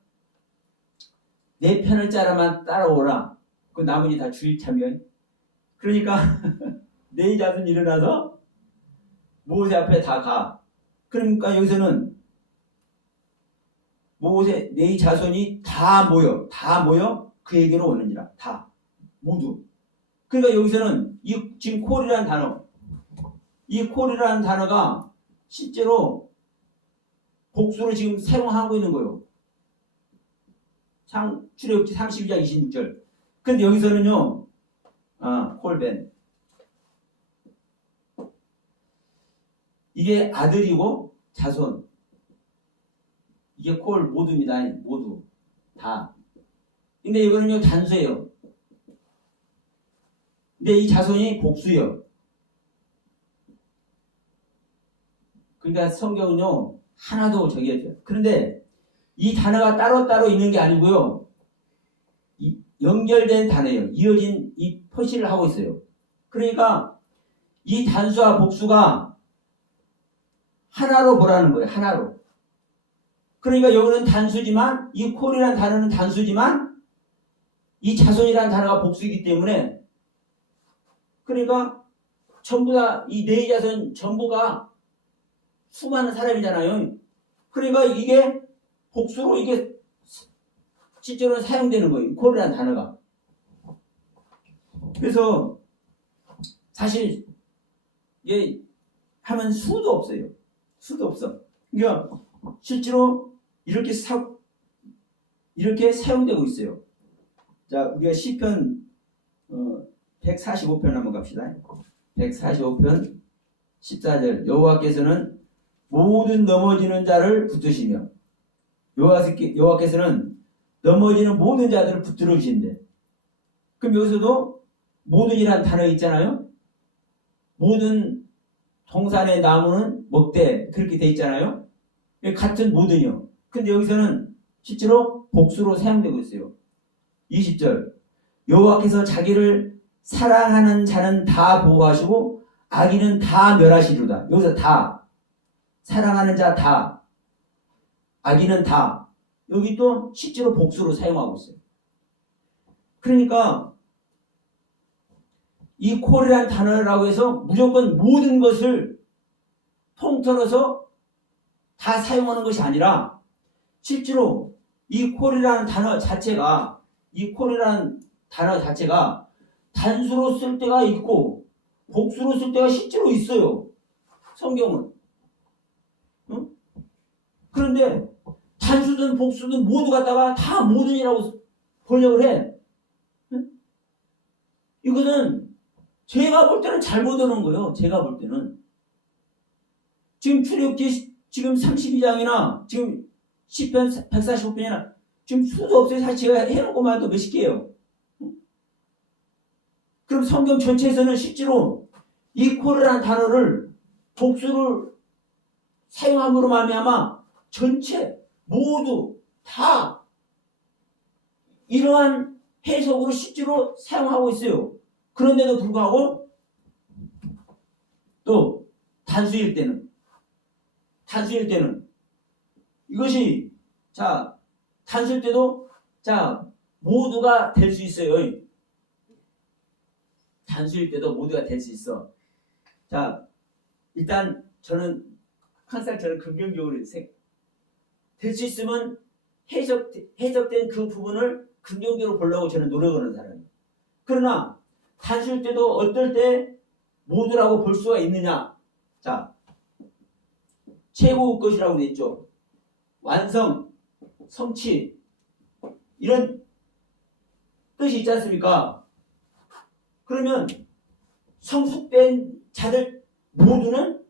내 편을 짜라만 따라오라. 그 나머지 다 죽일 참견. 그러니까 네 자손 일어나서 모세 앞에 다 가. 그러니까 여기서는 모세 네 자손이 다 모여 그에게로 오는지라. 다 모두. 그러니까 여기서는 지금 콜이라는 단어, 이 콜이라는 단어가 실제로 복수로 지금 사용하고 있는 거예요. 출애굽기 32장 26절. 근데 여기서는요, 콜벤. 이게 아들이고 자손. 이게 콜 모두입니다. 모두. 다. 근데 이거는요, 단수예요. 근데 이 자손이 복수예요. 그러니까 성경은요, 하나도 저기였죠. 그런데 이 단어가 따로따로 있는 게 아니고요, 연결된 단어예요. 이어진 이 표시를 하고 있어요. 그러니까 이 단수와 복수가 하나로 보라는 거예요. 하나로. 그러니까 여기는 단수지만 이 콜이라는 단어는 단수지만 이 자손이라는 단어가 복수이기 때문에 그러니까 전부 다 이 네 자손 전부가 수많은 사람이잖아요. 그러니까 이게 복수로 이게 실제로 사용되는 거예요. 콜이라는 단어가. 그래서 사실 이게 하면 수도 없어요. 수도 없어. 그러니까 실제로 이렇게 사용되고 있어요. 자, 우리가 시편 145편 한번 갑시다. 145편 14절. 여호와께서는 모든 넘어지는 자를 붙드시며 여호와께서는 넘어지는 모든 자들을 붙들어 주신대. 그럼 여기서도 모든이란 단어 있잖아요. 모든 동산의 나무는 먹되 그렇게 돼 있잖아요. 같은 모든이요. 근데 여기서는 실제로 복수로 사용되고 있어요. 20절. 여호와께서 자기를 사랑하는 자는 다 보호하시고 악인은 다 멸하시리로다. 여기서 다. 사랑하는 자 다, 악인은 다. 여기 또 실제로 복수로 사용하고 있어요. 그러니까 이 콜이라는 단어라고 해서 무조건 모든 것을 통틀어서 다 사용하는 것이 아니라 실제로 이 콜이라는 단어 자체가 단수로 쓸 때가 있고 복수로 쓸 때가 실제로 있어요. 성경은. 응? 그런데 단수든 복수든 모두 갖다가 다 모든이라고 번역을 해. 응? 이거는 제가 볼 때는 잘못 오는 거예요. 제가 볼 때는. 지금 출애굽기 지금 32장이나 지금 시편 145편이나 지금 수도 없어요. 사실 제가 해놓고만 도 몇십 개예요. 그럼 성경 전체에서는 실제로 이 콜이라는 단어를 복수를 사용함으로 말미암아 전체 모두 다 이러한 해석으로 실제로 사용하고 있어요. 그런데도 불구하고 또 단수일 때는 이것이 자 단수일 때도 자 모두가 될 수 있어요. 단수일 때도 모두가 될 수 있어. 자 일단 저는 항상 긍정적으로 될 수 있으면 해석된 그 부분을 긍정적으로 보려고 저는 노력하는 사람이에요. 그러나 단수일 때도 어떨 때 모두라고 볼 수가 있느냐? 자, 최고의 것이라고 그랬죠. 완성, 성취 이런 뜻이 있지 않습니까? 그러면 성숙된 자들 모두는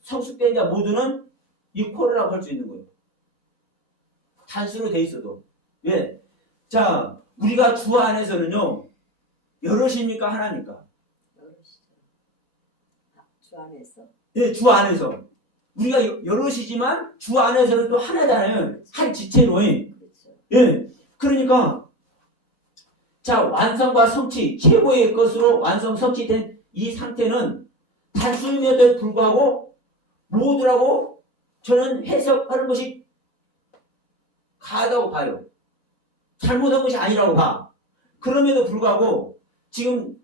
성숙된 자 모두는 이 콜이라고 할 수 있는 거예요. 단수로 돼 있어도. 왜? 자, 우리가 주 안에서는요, 여럿입니까? 하나입니까? 여럿이죠. 주 안에서? 네, 주 안에서. 우리가 여럿이지만 주 안에서는 또 하나잖아요. 한 지체로. 그렇죠. 예. 그러니까, 자, 완성과 성취, 최고의 것으로 완성, 성취된 이 상태는 단수임에도 불구하고 모두라고 저는 해석하는 것이 가하다고 봐요. 잘못한 것이 아니라고 봐. 그럼에도 불구하고 지금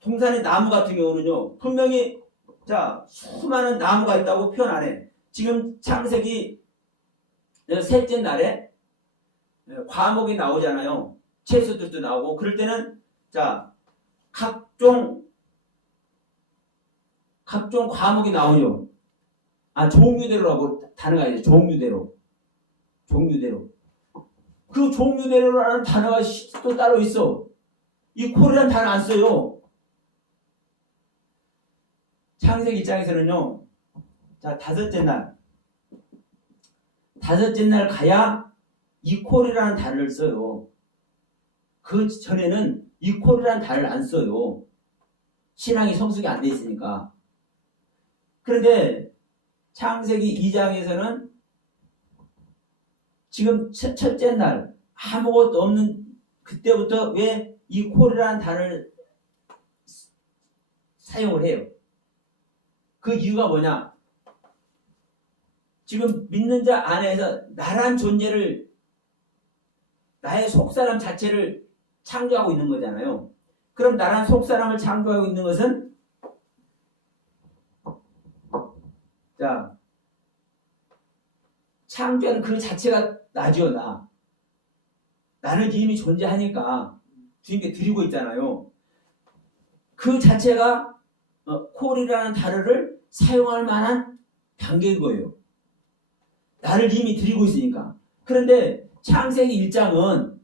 동산의 나무 같은 경우는요. 분명히 자 수많은 나무가 있다고 표현 안 해. 지금 창세기 셋째 날에 과목이 나오잖아요. 채소들도 나오고 그럴 때는 자 각종 과목이 나오죠. 아 종류대로라고 단어가 있어요. 종류대로. 그 종류대로라는 단어가 또 따로 있어. 이 콜이라는 단어 안 써요. 창세기 입장에서는요. 자 다섯째 날 가야 이 콜이라는 단어를 써요. 그 전에는 이 콜이라는 단어를 안 써요. 신앙이 성숙이 안 돼 있으니까. 그런데 창세기 2장에서는 지금 첫째 날 아무것도 없는 그때부터 왜 이 콜이라는 단어를 사용을 해요? 그 이유가 뭐냐? 지금 믿는 자 안에서 나란 존재를 나의 속사람 자체를 창조하고 있는 거잖아요. 그럼 나란 속사람을 창조하고 있는 것은 자 창조하는 그 자체가 나죠. 나는 이미 존재하니까 주님께 드리고 있잖아요. 그 자체가 콜이라는 단어를 사용할 만한 단계인 거예요. 나를 이미 드리고 있으니까. 그런데 창세기 1장은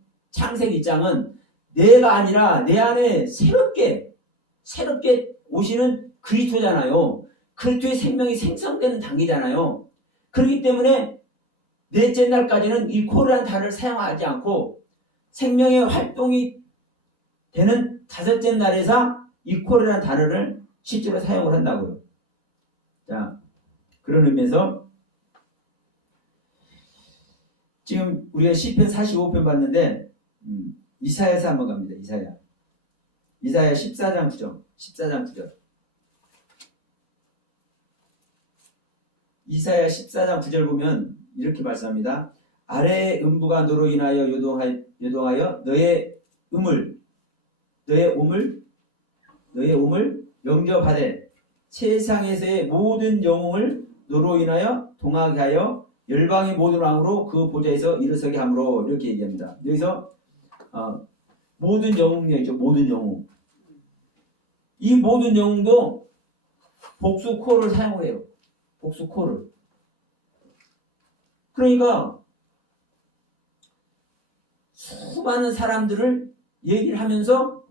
내가 아니라 내 안에 새롭게 오시는 그리스도잖아요. 그리스도의 생명이 생성되는 단계잖아요. 그렇기 때문에 넷째 날까지는 이 콜이라는 단어를 사용하지 않고 생명의 활동이 되는 다섯째 날에서 이 콜이라는 단어를 실제로 사용을 한다고요. 자, 그런 의미에서 지금 우리가 시편 45편 봤는데 이사야서 한번 갑니다. 이사야 14장 9절. 이사야 14장 9절 보면 이렇게 말씀합니다. 아래의 음부가 너로 인하여 요동하여 너의 오물 영접하되 세상에서의 모든 영웅을 너로 인하여 동하게 하여 열방의 모든 왕으로 그 보좌에서 일어서게 함으로 이렇게 얘기합니다. 여기서 모든 영웅이죠. 모든 영웅. 이 모든 영웅도 복수 코를 사용을 해요. 복수 코를. 그러니까 수많은 사람들을 얘기를 하면서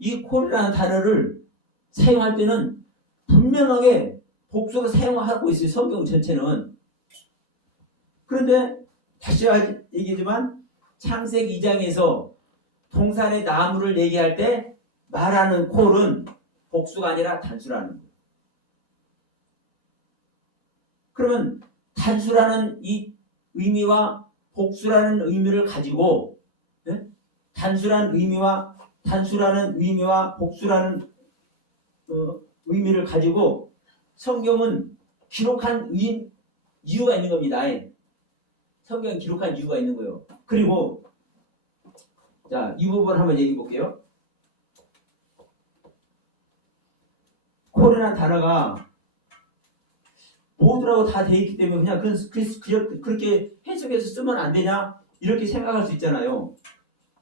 이 콜이라는 단어를 사용할 때는 분명하게 복수로 사용하고 있어요. 성경 전체는. 그런데 다시 얘기하지만 창세기 2장에서 동산의 나무를 얘기할 때 말하는 콜은 복수가 아니라 단수라는 거예요. 그러면 단수라는 이 의미와 복수라는 의미를 가지고 단수라는 의미와 복수라는 의미를 가지고 성경은 기록한 이유가 있는 겁니다. 성경은 기록한 이유가 있는 거예요. 그리고 자, 이 부분 한번 얘기해 볼게요. 콜이라는 단어가 모두라고 다 돼 있기 때문에 그냥 그렇게 해석해서 쓰면 안 되냐 이렇게 생각할 수 있잖아요.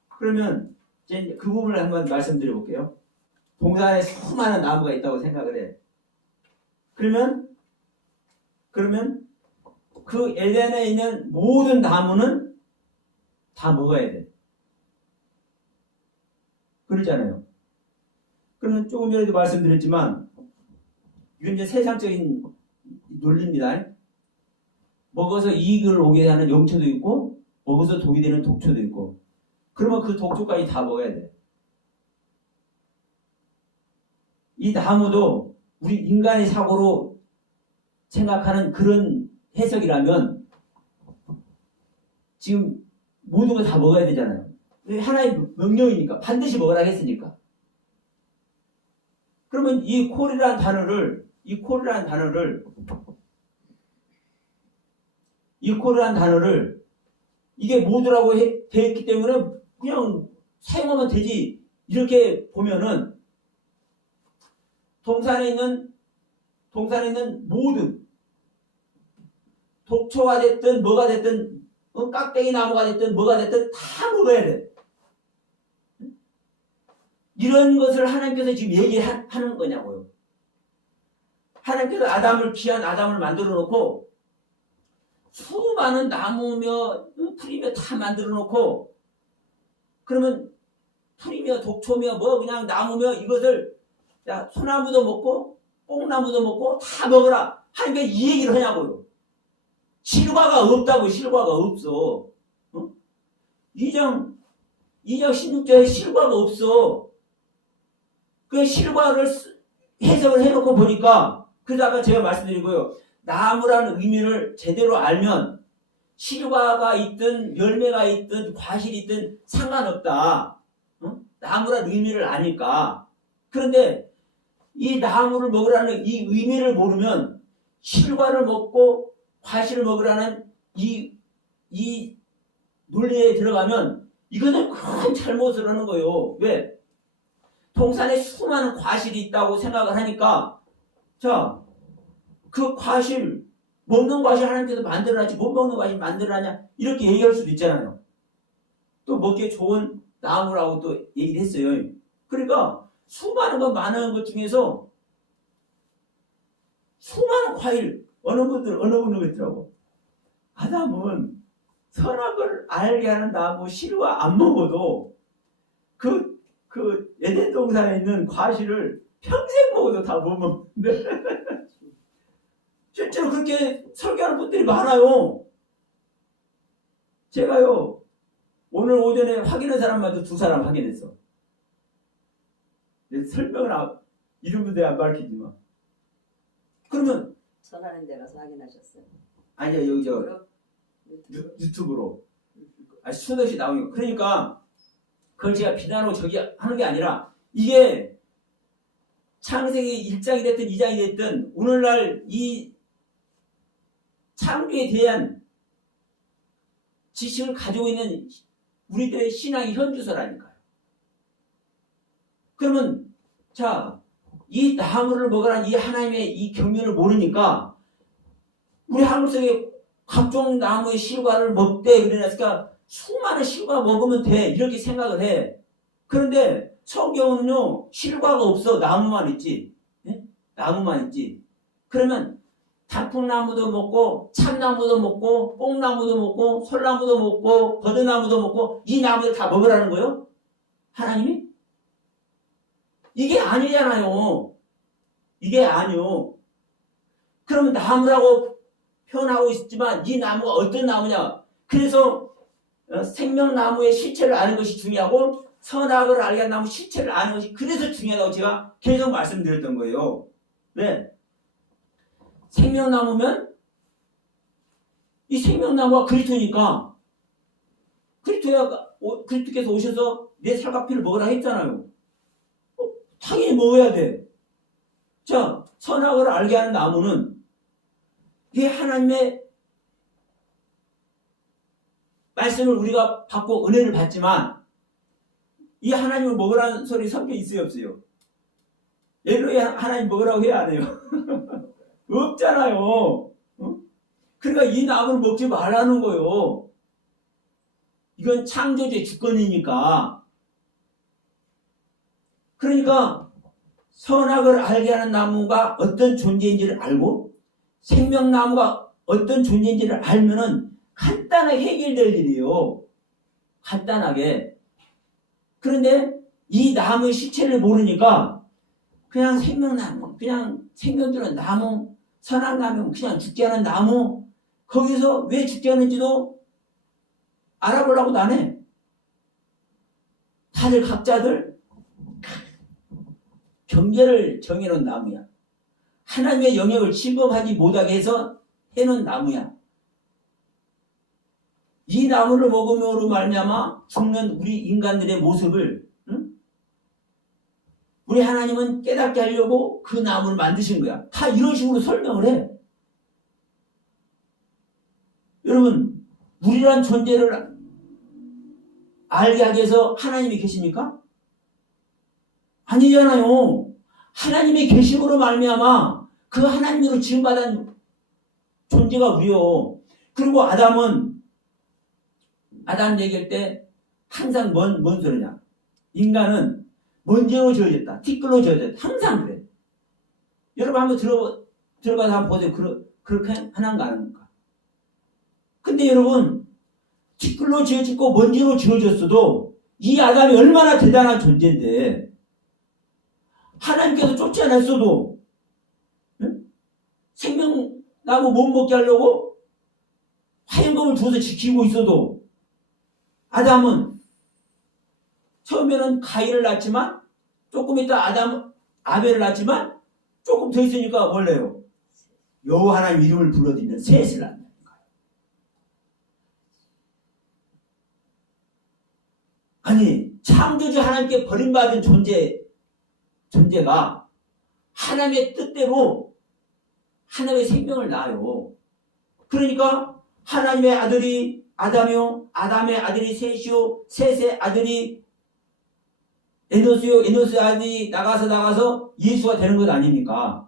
그러면 이제 그 부분을 한번 말씀드려 볼게요. 동산에 수많은 나무가 있다고 생각을 해. 그러면 그 에덴에 있는 모든 나무는 다 먹어야 돼. 그러잖아요. 그러면 조금 전에도 말씀드렸지만 이건 이제 세상적인 논리입니다. 먹어서 이익을 오게 하는 영초도 있고 먹어서 독이 되는 독초도 있고 그러면 그 독초까지 다 먹어야 돼. 이 나무도 우리 인간의 사고로 생각하는 그런 해석이라면 지금 모두가 다 먹어야 되잖아요. 왜? 하나의 명령이니까 반드시 먹으라 했으니까. 그러면 이 콜이라는 단어를 이게 모두라고 되어 있기 때문에 그냥 사용하면 되지. 이렇게 보면은 동산에 있는 모든 독초가 됐든 뭐가 됐든 깍대기 나무가 됐든 뭐가 됐든 다 먹어야 돼. 이런 것을 하나님께서 지금 얘기하는 거냐고요. 하나님께서 귀한 아담을 만들어 놓고 수많은 나무며 풀이며 다 만들어 놓고 그러면 풀이며 독초며 뭐 그냥 나무며 이것을 야 소나무도 먹고 뽕나무도 먹고 다 먹어라. 하나님께서 이 얘기를 하냐고요. 실과가 없다고. 실과가 없어. 2장 16절에 실과가 없어. 그 실과를 해석을 해놓고 보니까 그래서 아까 제가 말씀드리고요. 나무라는 의미를 제대로 알면 실과가 있든 열매가 있든 과실이 있든 상관없다. 나무라는 의미를 아니까. 그런데 이 나무를 먹으라는 이 의미를 모르면 실과를 먹고 과실을 먹으라는 이 논리에 들어가면 이거는 큰 잘못을 하는 거예요. 왜? 동산에 수많은 과실이 있다고 생각을 하니까 자, 그 과실 먹는 과실 하나님께서 만들어놨지 못 먹는 과실 만들어놨냐 이렇게 얘기할 수도 있잖아요. 또 먹기에 좋은 나무라고 또 얘기를 했어요. 그러니까 수많은 것 많은 것 중에서 수많은 과일 어느 분은 있더라고. 아담은 선악을 알게 하는 나무 실과 안 먹어도 그 에덴 동산에 있는 과실을 평생 먹어도 다 못 먹는데 실제로 그렇게 설교하는 분들이 많아요. 제가요 오늘 오전에 확인한 사람마다 2사람 확인했어. 설명을 이름도 내가 안 밝히지만 그러면 전화하는 데 가서 확인하셨어요? 아니요 여기 저 유튜브로 수없이 나오는 거. 그러니까 그걸 제가 비난하고 저기 하는 게 아니라 이게 창세기 1장이 됐든 2장이 됐든 오늘날 이 창조에 대한 지식을 가지고 있는 우리들의 신앙의 현주소라니까요. 그러면 자, 이 나무를 먹으라는 이 하나님의 이 경륜을 모르니까 우리 한국 속에 각종 나무의 실과를 먹되 그러니까 수많은 실과 먹으면 돼 이렇게 생각을 해. 그런데 성경은요 실과가 없어. 나무만 있지. 네? 나무만 있지. 그러면 단풍나무도 먹고 참나무도 먹고 뽕나무도 먹고 솔나무도 먹고 버드나무도 먹고 이 나무들 다 먹으라는 거예요? 하나님이? 이게 아니잖아요. 이게 아니요. 그럼 나무라고 표현하고 있지만 이 나무가 어떤 나무냐? 그래서 생명나무의 실체를 아는 것이 중요하고 선악을 알게 한 나무 실체를 아는 것이 그래서 중요하다고 제가 계속 말씀드렸던 거예요. 왜? 생명나무면 이 생명나무가 그리스도니까 그리스도께서 오셔서 내 살과 피를 먹으라 했잖아요. 당연히 먹어야 돼. 자, 선악을 알게 하는 나무는 이 하나님의 말씀을 우리가 받고 은혜를 받지만 이 하나님을 먹으라는 소리 성경에 있어요, 없어요? 엘로이 하나님 먹으라고 해야 안 해요? 없잖아요. 어? 그러니까 이 나무를 먹지 말라는 거예요. 이건 창조주의 주권이니까. 그러니까 선악을 알게 하는 나무가 어떤 존재인지를 알고 생명나무가 어떤 존재인지를 알면은 간단하게 해결될 일이에요. 간단하게. 그런데 이 나무의 실체를 모르니까 그냥 생명나무, 그냥 생명들은 나무, 선악나무, 그냥 죽게 하는 나무, 거기서 왜 죽게 하는지도 알아보려고도 안 해. 다들 각자들 경계를 정해놓은 나무야. 하나님의 영역을 침범하지 못하게 해서 해놓은 나무야. 이 나무를 먹음으로 말미암아 죽는 우리 인간들의 모습을 우리 하나님은 깨닫게 하려고 그 나무를 만드신 거야. 다 이런 식으로 설명을 해. 여러분, 우리란 존재를 알게 하기 위해서 하나님이 계십니까? 아니잖아요. 하나님의 계심으로 말미암아 그 하나님으로 지음받은 존재가 우리요. 그리고 아담 얘기할 때 항상 뭔 소리냐? 인간은 먼지로 지어졌다. 티끌로 지어졌다. 항상 그래. 여러분 한번 들어가서 한번 보세요. 그렇게 하나인가 안 하는가? 근데 여러분 티끌로 지어졌고 먼지로 지어졌어도 이 아담이 얼마나 대단한 존재인데 하나님께서 쫓아냈어도 생명나무 못 먹게 하려고 화염검을 주어서 지키고 있어도 아담은 처음에는 가인을 낳지만 조금 있다 아벨을 낳지만 조금 더 있으니까 원래요. 여호와 하나님 이름을 불러드리는 셋을 낳는다는 거예요. 아니 창조주 하나님께 버림받은 존재가 하나님의 뜻대로 하나님의 생명을 낳아요. 그러니까 하나님의 아들이 아담이요, 아담의 아들이 셋이요, 셋의 아들이 에노스요, 에노스의 아들이 나가서 예수가 되는 것 아닙니까?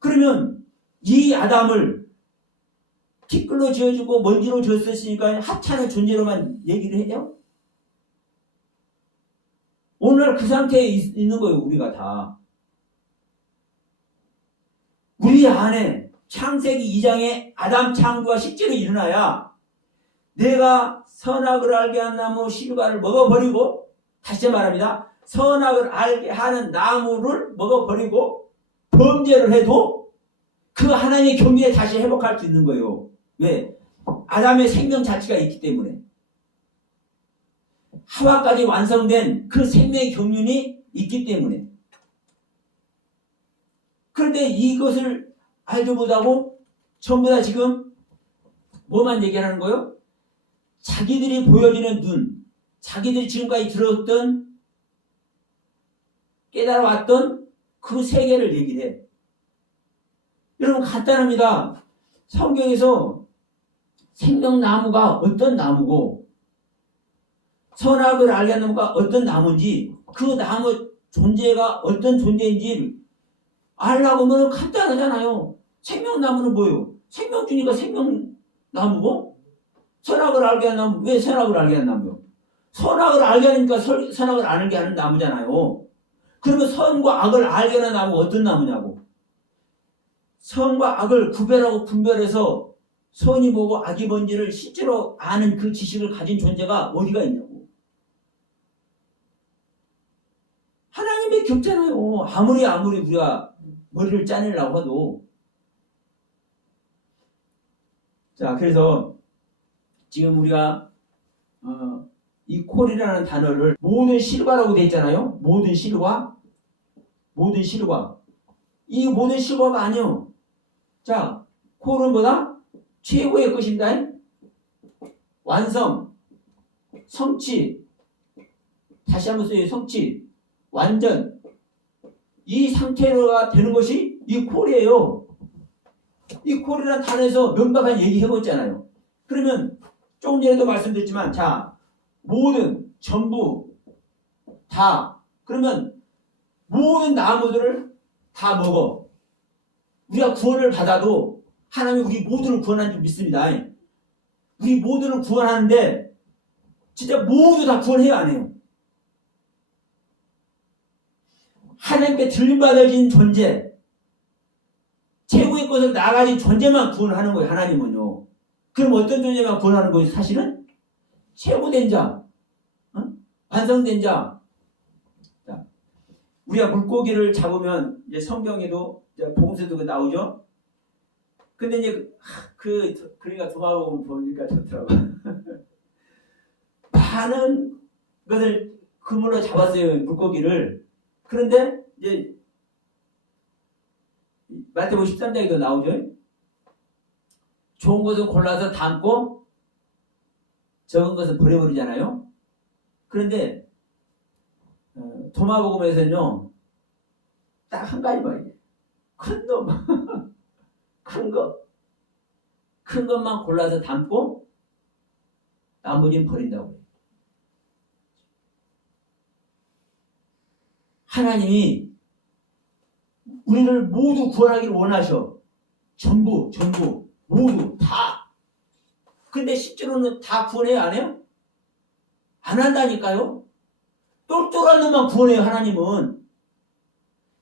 그러면 이 아담을 티끌로 지어주고 먼지로 지었으니까 하찮은 존재로만 얘기를 해요? 오늘 그 상태에 있는 거예요, 우리가 다. 우리 안에 창세기 2장에 아담 창조가 실제로 일어나야 내가 선악을 알게 한 나무 실과를 먹어버리고, 다시 말합니다. 선악을 알게 하는 나무를 먹어버리고 범죄를 해도 그 하나님의 경륜에 다시 회복할 수 있는 거예요. 왜? 아담의 생명 자체가 있기 때문에. 하와까지 완성된 그 생명의 경륜이 있기 때문에. 그런데 이것을 알지 못하고 전부 다 지금 뭐만 얘기하는 거예요? 자기들이 보여지는 눈, 자기들이 지금까지 들었던, 깨달아왔던 그 세계를 얘기해. 여러분 간단합니다. 성경에서 생명나무가 어떤 나무고 선악을 알게 하는 나무가 어떤 나무인지 그 나무 존재가 어떤 존재인지 알라고 하면 간단하잖아요. 생명나무는 뭐예요? 생명 주니까 생명나무고 선악을 알게 하는 나무 왜 선악을 알게 하는 나무요? 선악을 알게 하니까 선악을 알게 하는 나무잖아요. 그러면 선과 악을 알게 하는 나무가 어떤 나무냐고. 선과 악을 구별하고 분별해서 선이 뭐고 악이 뭔지를 실제로 아는 그 지식을 가진 존재가 어디가 있냐고. 하나님의 겹잖아요. 아무리 우리가 머리를 짜내려고 해도. 자, 그래서 지금 우리가 이 콜이라는 단어를 모든 실과라고 되어 있잖아요. 모든 실과. 이 모든 실과가 아니요. 자, 콜은 뭐다? 최고의 것입니다. 완성, 성취, 다시 한번 써요. 성취, 완전. 이 상태가 되는 것이 이 콜이에요. 이 콜이라는 단어에서 명백한 얘기해봤잖아요. 그러면 조금 전에도 말씀드렸지만 자, 모든, 전부, 다. 그러면 모든 나무들을 다 먹어. 우리가 구원을 받아도 하나님이 우리 모두를 구원하는 줄 믿습니다. 우리 모두를 구원하는데 진짜 모두 다 구원해요, 안 해요? 하나님께 들림받아진 존재, 최고의 것을 나가진 존재만 구원하는 거예요, 하나님은요. 그럼 어떤 존재만 구원하는 거예요, 사실은? 최고된 자, 완성된 자. 자, 우리가 물고기를 잡으면 이제 성경에도 복음서도 나오죠. 근데 이제 그러니까 도마뱀을 보니까 좋더라고. 많은 것을 그물로 잡았어요, 물고기를. 그런데 이제 마태복음 13장에도 나오죠. 좋은 것은 골라서 담고 적은 것은 버려버리잖아요. 그런데 도마복음에서는요, 딱 한 가지만 큰 놈, 큰 것만 골라서 담고 나머지는 버린다고 해요. 하나님이 우리를 모두 구원하기를 원하셔. 전부, 모두, 다. 근데 실제로는 다 구원해요, 안 해요? 안 한다니까요? 똘똘한 놈만 구원해요, 하나님은.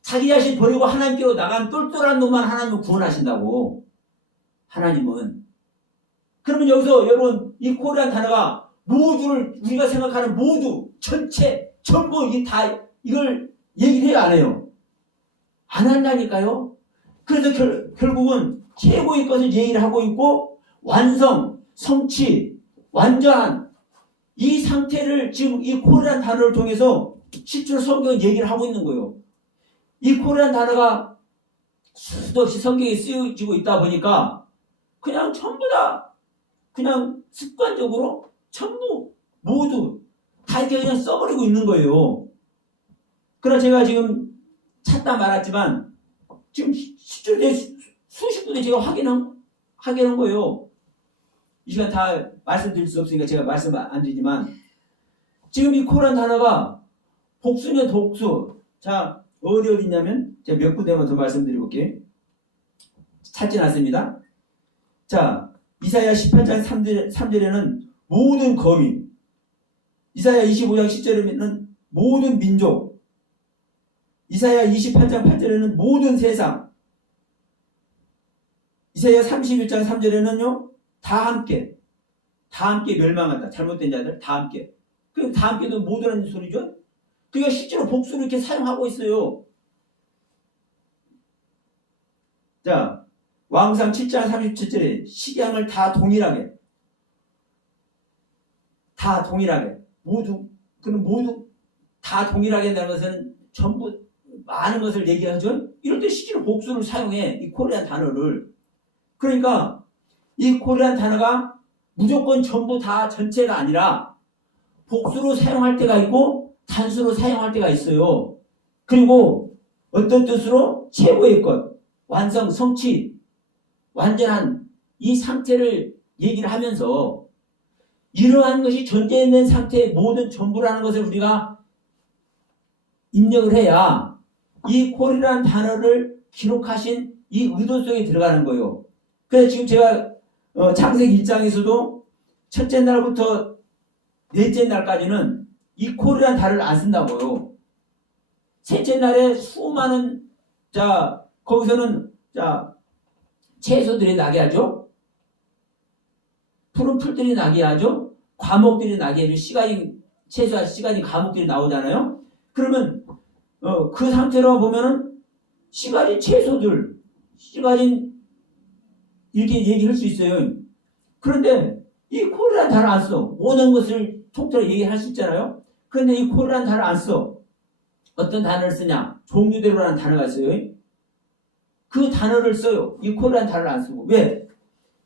자기 자신 버리고 하나님께로 나간 똘똘한 놈만 하나님은 구원하신다고. 하나님은. 그러면 여기서 여러분, 이 콜이라는 단어가 모두를, 우리가 생각하는 모두, 전체, 전부, 이걸 얘기를 해요, 안 해요? 안 한다니까요? 그래서 결국은 최고의 것을 얘기를 하고 있고, 완성, 성취, 완전한, 이 상태를 지금 이 콜이라는 단어를 통해서 실제로 성경은 얘기를 하고 있는 거예요. 이 콜이라는 단어가 수도 없이 성경에 쓰여지고 있다 보니까 그냥 전부 다 그냥 습관적으로 전부 모두 다 이렇게 그냥 써버리고 있는 거예요. 그러나 제가 지금 찾다 말았지만 지금 실제로 수십 군데 제가 확인한 거예요. 이 시간 다 말씀드릴 수 없으니까 제가 말씀 안 드리지만 지금 이 콜이라는 단어가 복수냐 독수. 자, 어디 있냐면 제가 몇 군데만 더 말씀드려볼게요. 찾진 않습니다. 자, 이사야 18장 3절에는 모든 거민, 이사야 25장 10절에는 모든 민족, 이사야 28장 8절에는 모든 세상, 이사야 31장 3절에는요 다 함께 멸망한다. 잘못된 자들 다 함께. 그럼 다 함께도 모두라는 소리죠. 그러니까 실제로 복수를 이렇게 사용하고 있어요. 자, 왕상 7장 37절에 식양을 다 동일하게 모두 다 동일하게 한다는 것은 전부 많은 것을 얘기하죠. 이럴 때 실제로 복수를 사용해, 이 콜이라는 단어를. 그러니까 이 콜이라는 단어가 무조건 전부 다 전체가 아니라 복수로 사용할 때가 있고 단수로 사용할 때가 있어요. 그리고 어떤 뜻으로 최고의 것, 완성, 성취, 완전한 이 상태를 얘기를 하면서 이러한 것이 존재있는 상태의 모든 전부라는 것을 우리가 입력을 해야 이 콜이라는 단어를 기록하신 이 의도 속에 들어가는 거예요. 그래서 지금 제가 창세기 1장에서도 첫째 날부터 넷째 날까지는 이 콜이라는 단어를 안 쓴다고요. 셋째 날에 수많은 거기서는 채소들이 나게 하죠. 푸른 풀들이 나게 하죠. 과목들이 나게 하죠. 채소와 씨가지 과목들이 나오잖아요. 그러면 그 상태로 보면은 씨가지 채소들, 씨가지 이렇게 얘기할 수 있어요. 그런데 이 콜이라는 단어 안 써. 모든 것을 통틀어 얘기할 수 있잖아요. 그런데 이 콜이라는 단어 안 써. 어떤 단어를 쓰냐? 종류대로라는 단어가 있어요. 그 단어를 써요. 이 콜이라는 단어를 안 쓰고. 왜?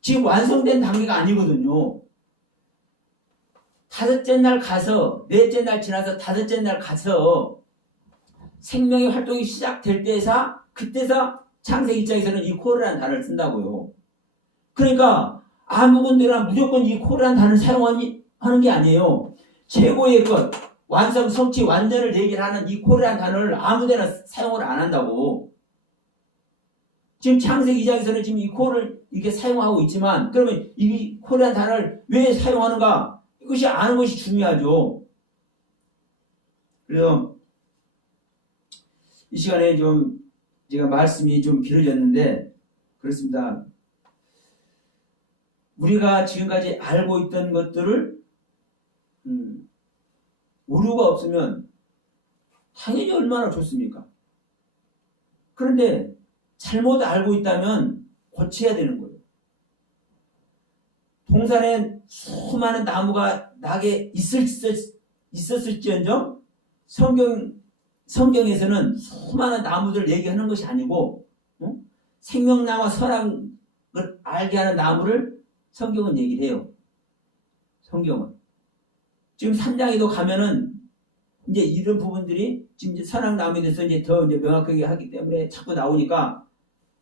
지금 완성된 단계가 아니거든요. 다섯째 날 가서, 넷째 날 지나서 다섯째 날 가서 생명의 활동이 시작될 그때서 창세기 입장에서는 이 콜이라는 단어를 쓴다고요. 그러니까 아무 군데나 무조건 이 콜이라는 단어를 사용하는 게 아니에요. 최고의 것, 완성, 성취, 완전을 얘기를 하는 이 콜이라는 단어를 아무데나 사용을 안 한다고. 지금 창세기 2장에서는 지금 이 콜을 이렇게 사용하고 있지만, 그러면 이 콜이라는 단어를 왜 사용하는가? 이것이 아는 것이 중요하죠. 그래서 이 시간에 좀 제가 말씀이 좀 길어졌는데 그렇습니다. 우리가 지금까지 알고 있던 것들을 오류가 없으면 당연히 얼마나 좋습니까? 그런데 잘못 알고 있다면 고쳐야 되는 거예요. 동산에 수많은 나무가 나게 있었을지언정 성경에서는 수많은 나무들을 얘기하는 것이 아니고 생명나와 선악을 알게 하는 나무를 성경은 얘기를 해요. 성경은. 지금 3장에도 가면은 이제 이런 부분들이 지금 이제 선악나무에 대해서 이제 더 이제 명확하게 하기 때문에 자꾸 나오니까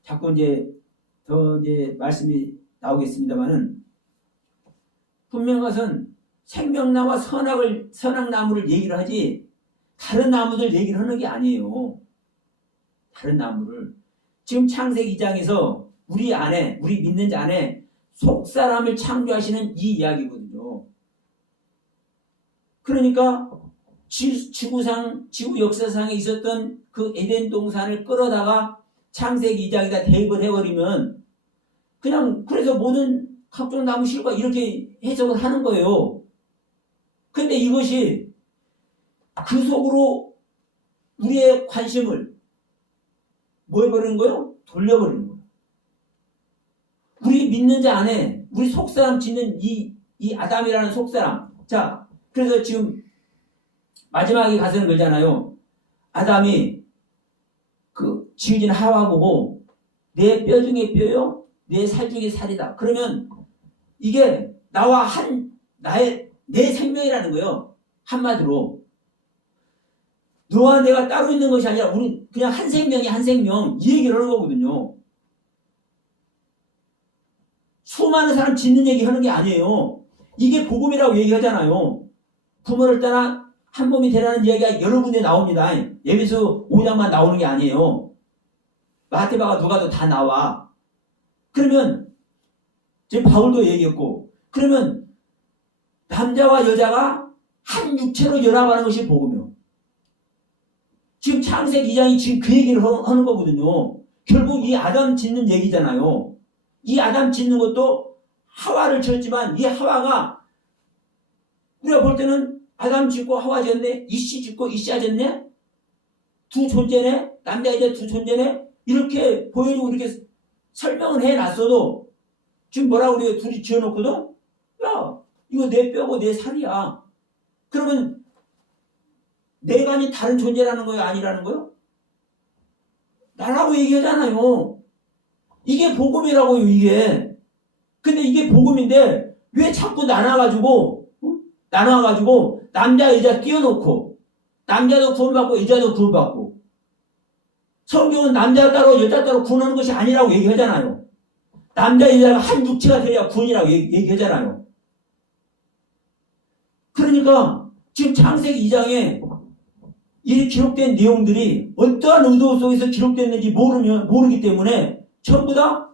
자꾸 이제 더 이제 말씀이 나오겠습니다만은 분명한 것은 생명나와 선악나무를 얘기를 하지 다른 나무들 얘기를 하는 게 아니에요. 다른 나무를. 지금 창세기 2장에서 우리 믿는 자 안에 속사람을 창조하시는 이 이야기거든요. 그러니까 지구 역사상에 있었던 그 에덴 동산을 끌어다가 창세기 2장에다 대입을 해버리면 그냥 그래서 모든 각종 나무 실과 이렇게 해석을 하는 거예요. 근데 이것이 그 속으로 우리의 관심을 뭐 해버리는 거예요? 돌려버리는 거예요. 우리 믿는 자 안에 우리 속사람 짓는 이 아담이라는 속사람. 자, 그래서 지금 마지막에 가서는 그러잖아요. 아담이 그 지어진 하와 보고 내 뼈 중에 뼈요, 내 살 중에 살이다. 그러면 이게 내 생명이라는 거예요. 한마디로 너와 내가 따로 있는 것이 아니라 우리 그냥 한 생명이 한 생명 이 얘기를 하는 거거든요. 수많은 사람 짓는 얘기 하는 게 아니에요. 이게 복음이라고 얘기하잖아요. 부모를 떠나 한 몸이 되라는 이야기가 여러 군데 나옵니다. 예배서 5장만 나오는 게 아니에요. 마태바가 누가도 다 나와. 그러면 지금 바울도 얘기했고, 그러면 남자와 여자가 한 육체로 연합하는 것이 복음이요. 지금 창세기 2장이 지금 그 얘기를 하는 거거든요. 결국 이 아담 짓는 얘기잖아요. 이 아담 짓는 것도 하와를 쳤지만 이 하와가 우리가 볼 때는 아담 짓고 하와 짓네, 이씨 짓고 이씨가 짓네, 두 존재네, 남자 여자 두 존재네, 이렇게 보여주고 이렇게 설명을 해놨어도 지금 뭐라고 그래요? 둘이 지어놓고도 야 이거 내 뼈고 내 살이야. 그러면 내간이 다른 존재라는 거예요? 아니라는 거예요? 나라고 얘기하잖아요. 이게 복음이라고요, 이게. 근데 이게 복음인데 왜 자꾸 나눠가지고 남자 여자 띄워놓고 남자도 구원받고 여자도 구원받고 성경은 남자 따로 여자 따로 구원하는 것이 아니라고 얘기하잖아요. 남자 여자가 한 육체가 돼야 구원이라고 얘기하잖아요. 그러니까 지금 창세기 2장에 이 기록된 내용들이 어떠한 의도 속에서 기록됐는지 모르기 때문에 전부 다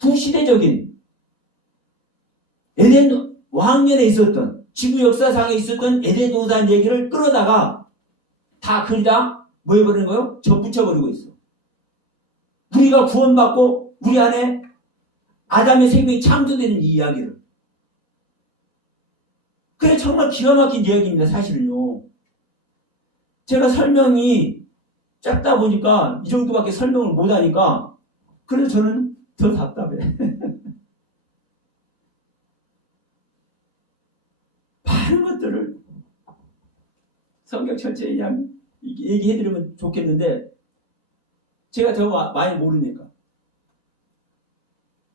구시대적인 에덴 왕년에 있었던 지구 역사상에 있었던 에덴 동산 얘기를 끌어다가 다 거기다 뭐 해버리는 거예요? 접붙여버리고 있어. 우리가 구원받고 우리 안에 아담의 생명이 창조되는 이 이야기를. 그래 정말 기가 막힌 이야기입니다. 사실은요. 제가 설명이 짧다 보니까 이 정도밖에 설명을 못하니까 그래서 저는 더 답답해. 많은 것들을 성경 전체에 그냥 얘기해드리면 좋겠는데 제가 더 많이 모르니까.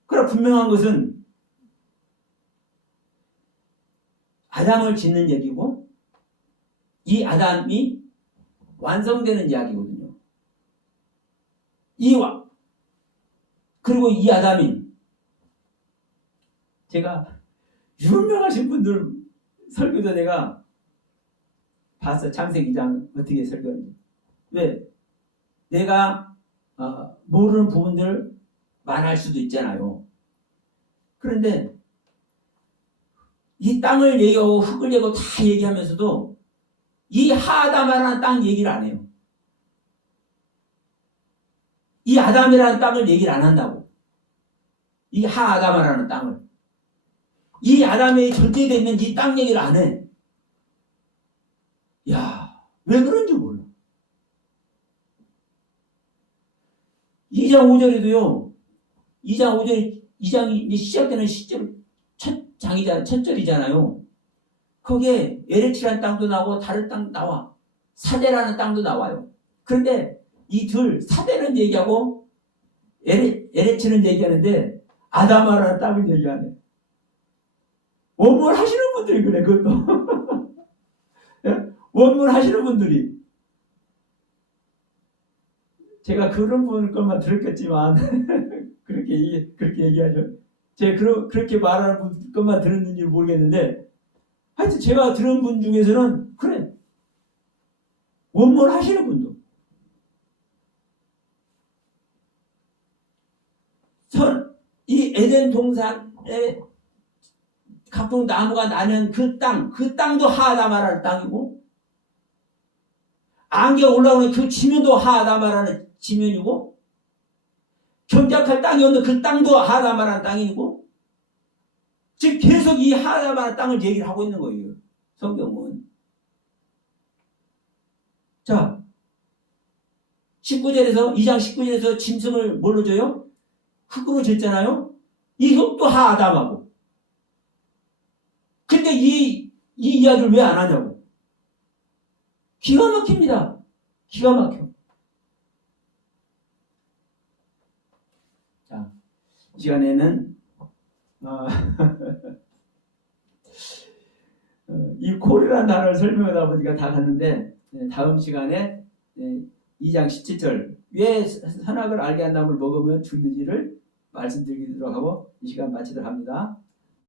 그러나 분명한 것은 아담을 짓는 얘기고 이 아담이 완성되는 이야기거든요. 그리고 이 아담이 제가 유명하신 분들 설교도 내가 봤어. 창세기 2장 어떻게 설교하는지. 왜? 내가 모르는 부분들 많을 수도 있잖아요. 그런데 이 땅을 얘기하고 흙을 얘기하고 다 얘기하면서도 이 하아담이라는 땅 얘기를 안 해요. 이 아담이라는 땅을 얘기를 안 한다고. 이 하아담이라는 땅을. 이 아담에 존재되어 있는 이 땅 얘기를 안 해. 야, 왜 그런지 몰라. 2장 5절에도요. 2장 5절, 2장이 시작되는 시절, 첫 절이잖아요. 거기에 에레치라는 땅도 나오고 다른 땅 나와. 사대라는 땅도 나와요. 그런데 이 둘, 사대는 얘기하고 에레치는 얘기하는데 아담아라는 땅을 얘기하네. 원문 하시는 분들이 그래, 그것도. 원문 하시는 분들이. 제가 그런 분 것만 들었겠지만, 그렇게 얘기하죠. 제가 그렇게 말하는 분 것만 들었는지 모르겠는데, 하여튼 제가 들은 분 중에서는, 그래. 원문 하시는 분도. 이 에덴 동산에 각종 나무가 나는 그 땅도 하아담아라는 땅이고, 안개가 올라오는 그 지면도 하아담아라는 지면이고, 경작할 땅이 없는 그 땅도 하아담아라는 땅이고, 지금 계속 이 하아담아라는 땅을 얘기를 하고 있는 거예요. 성경은. 자, 19절에서, 2장 19절에서 짐승을 뭘로 줘요? 흙으로 줬잖아요? 이 흙도 하아담하고. 근데 이 이야기를 왜 안 하냐고. 기가 막힙니다. 기가 막혀. 자, 이 시간에는 이 콜이라는 단어를 설명하다 보니까 다 갔는데 다음 시간에 2장 17절 왜 선악을 알게 한 나무를 먹으면 죽는지를 말씀드리도록 하고 이 시간 마치도록 합니다.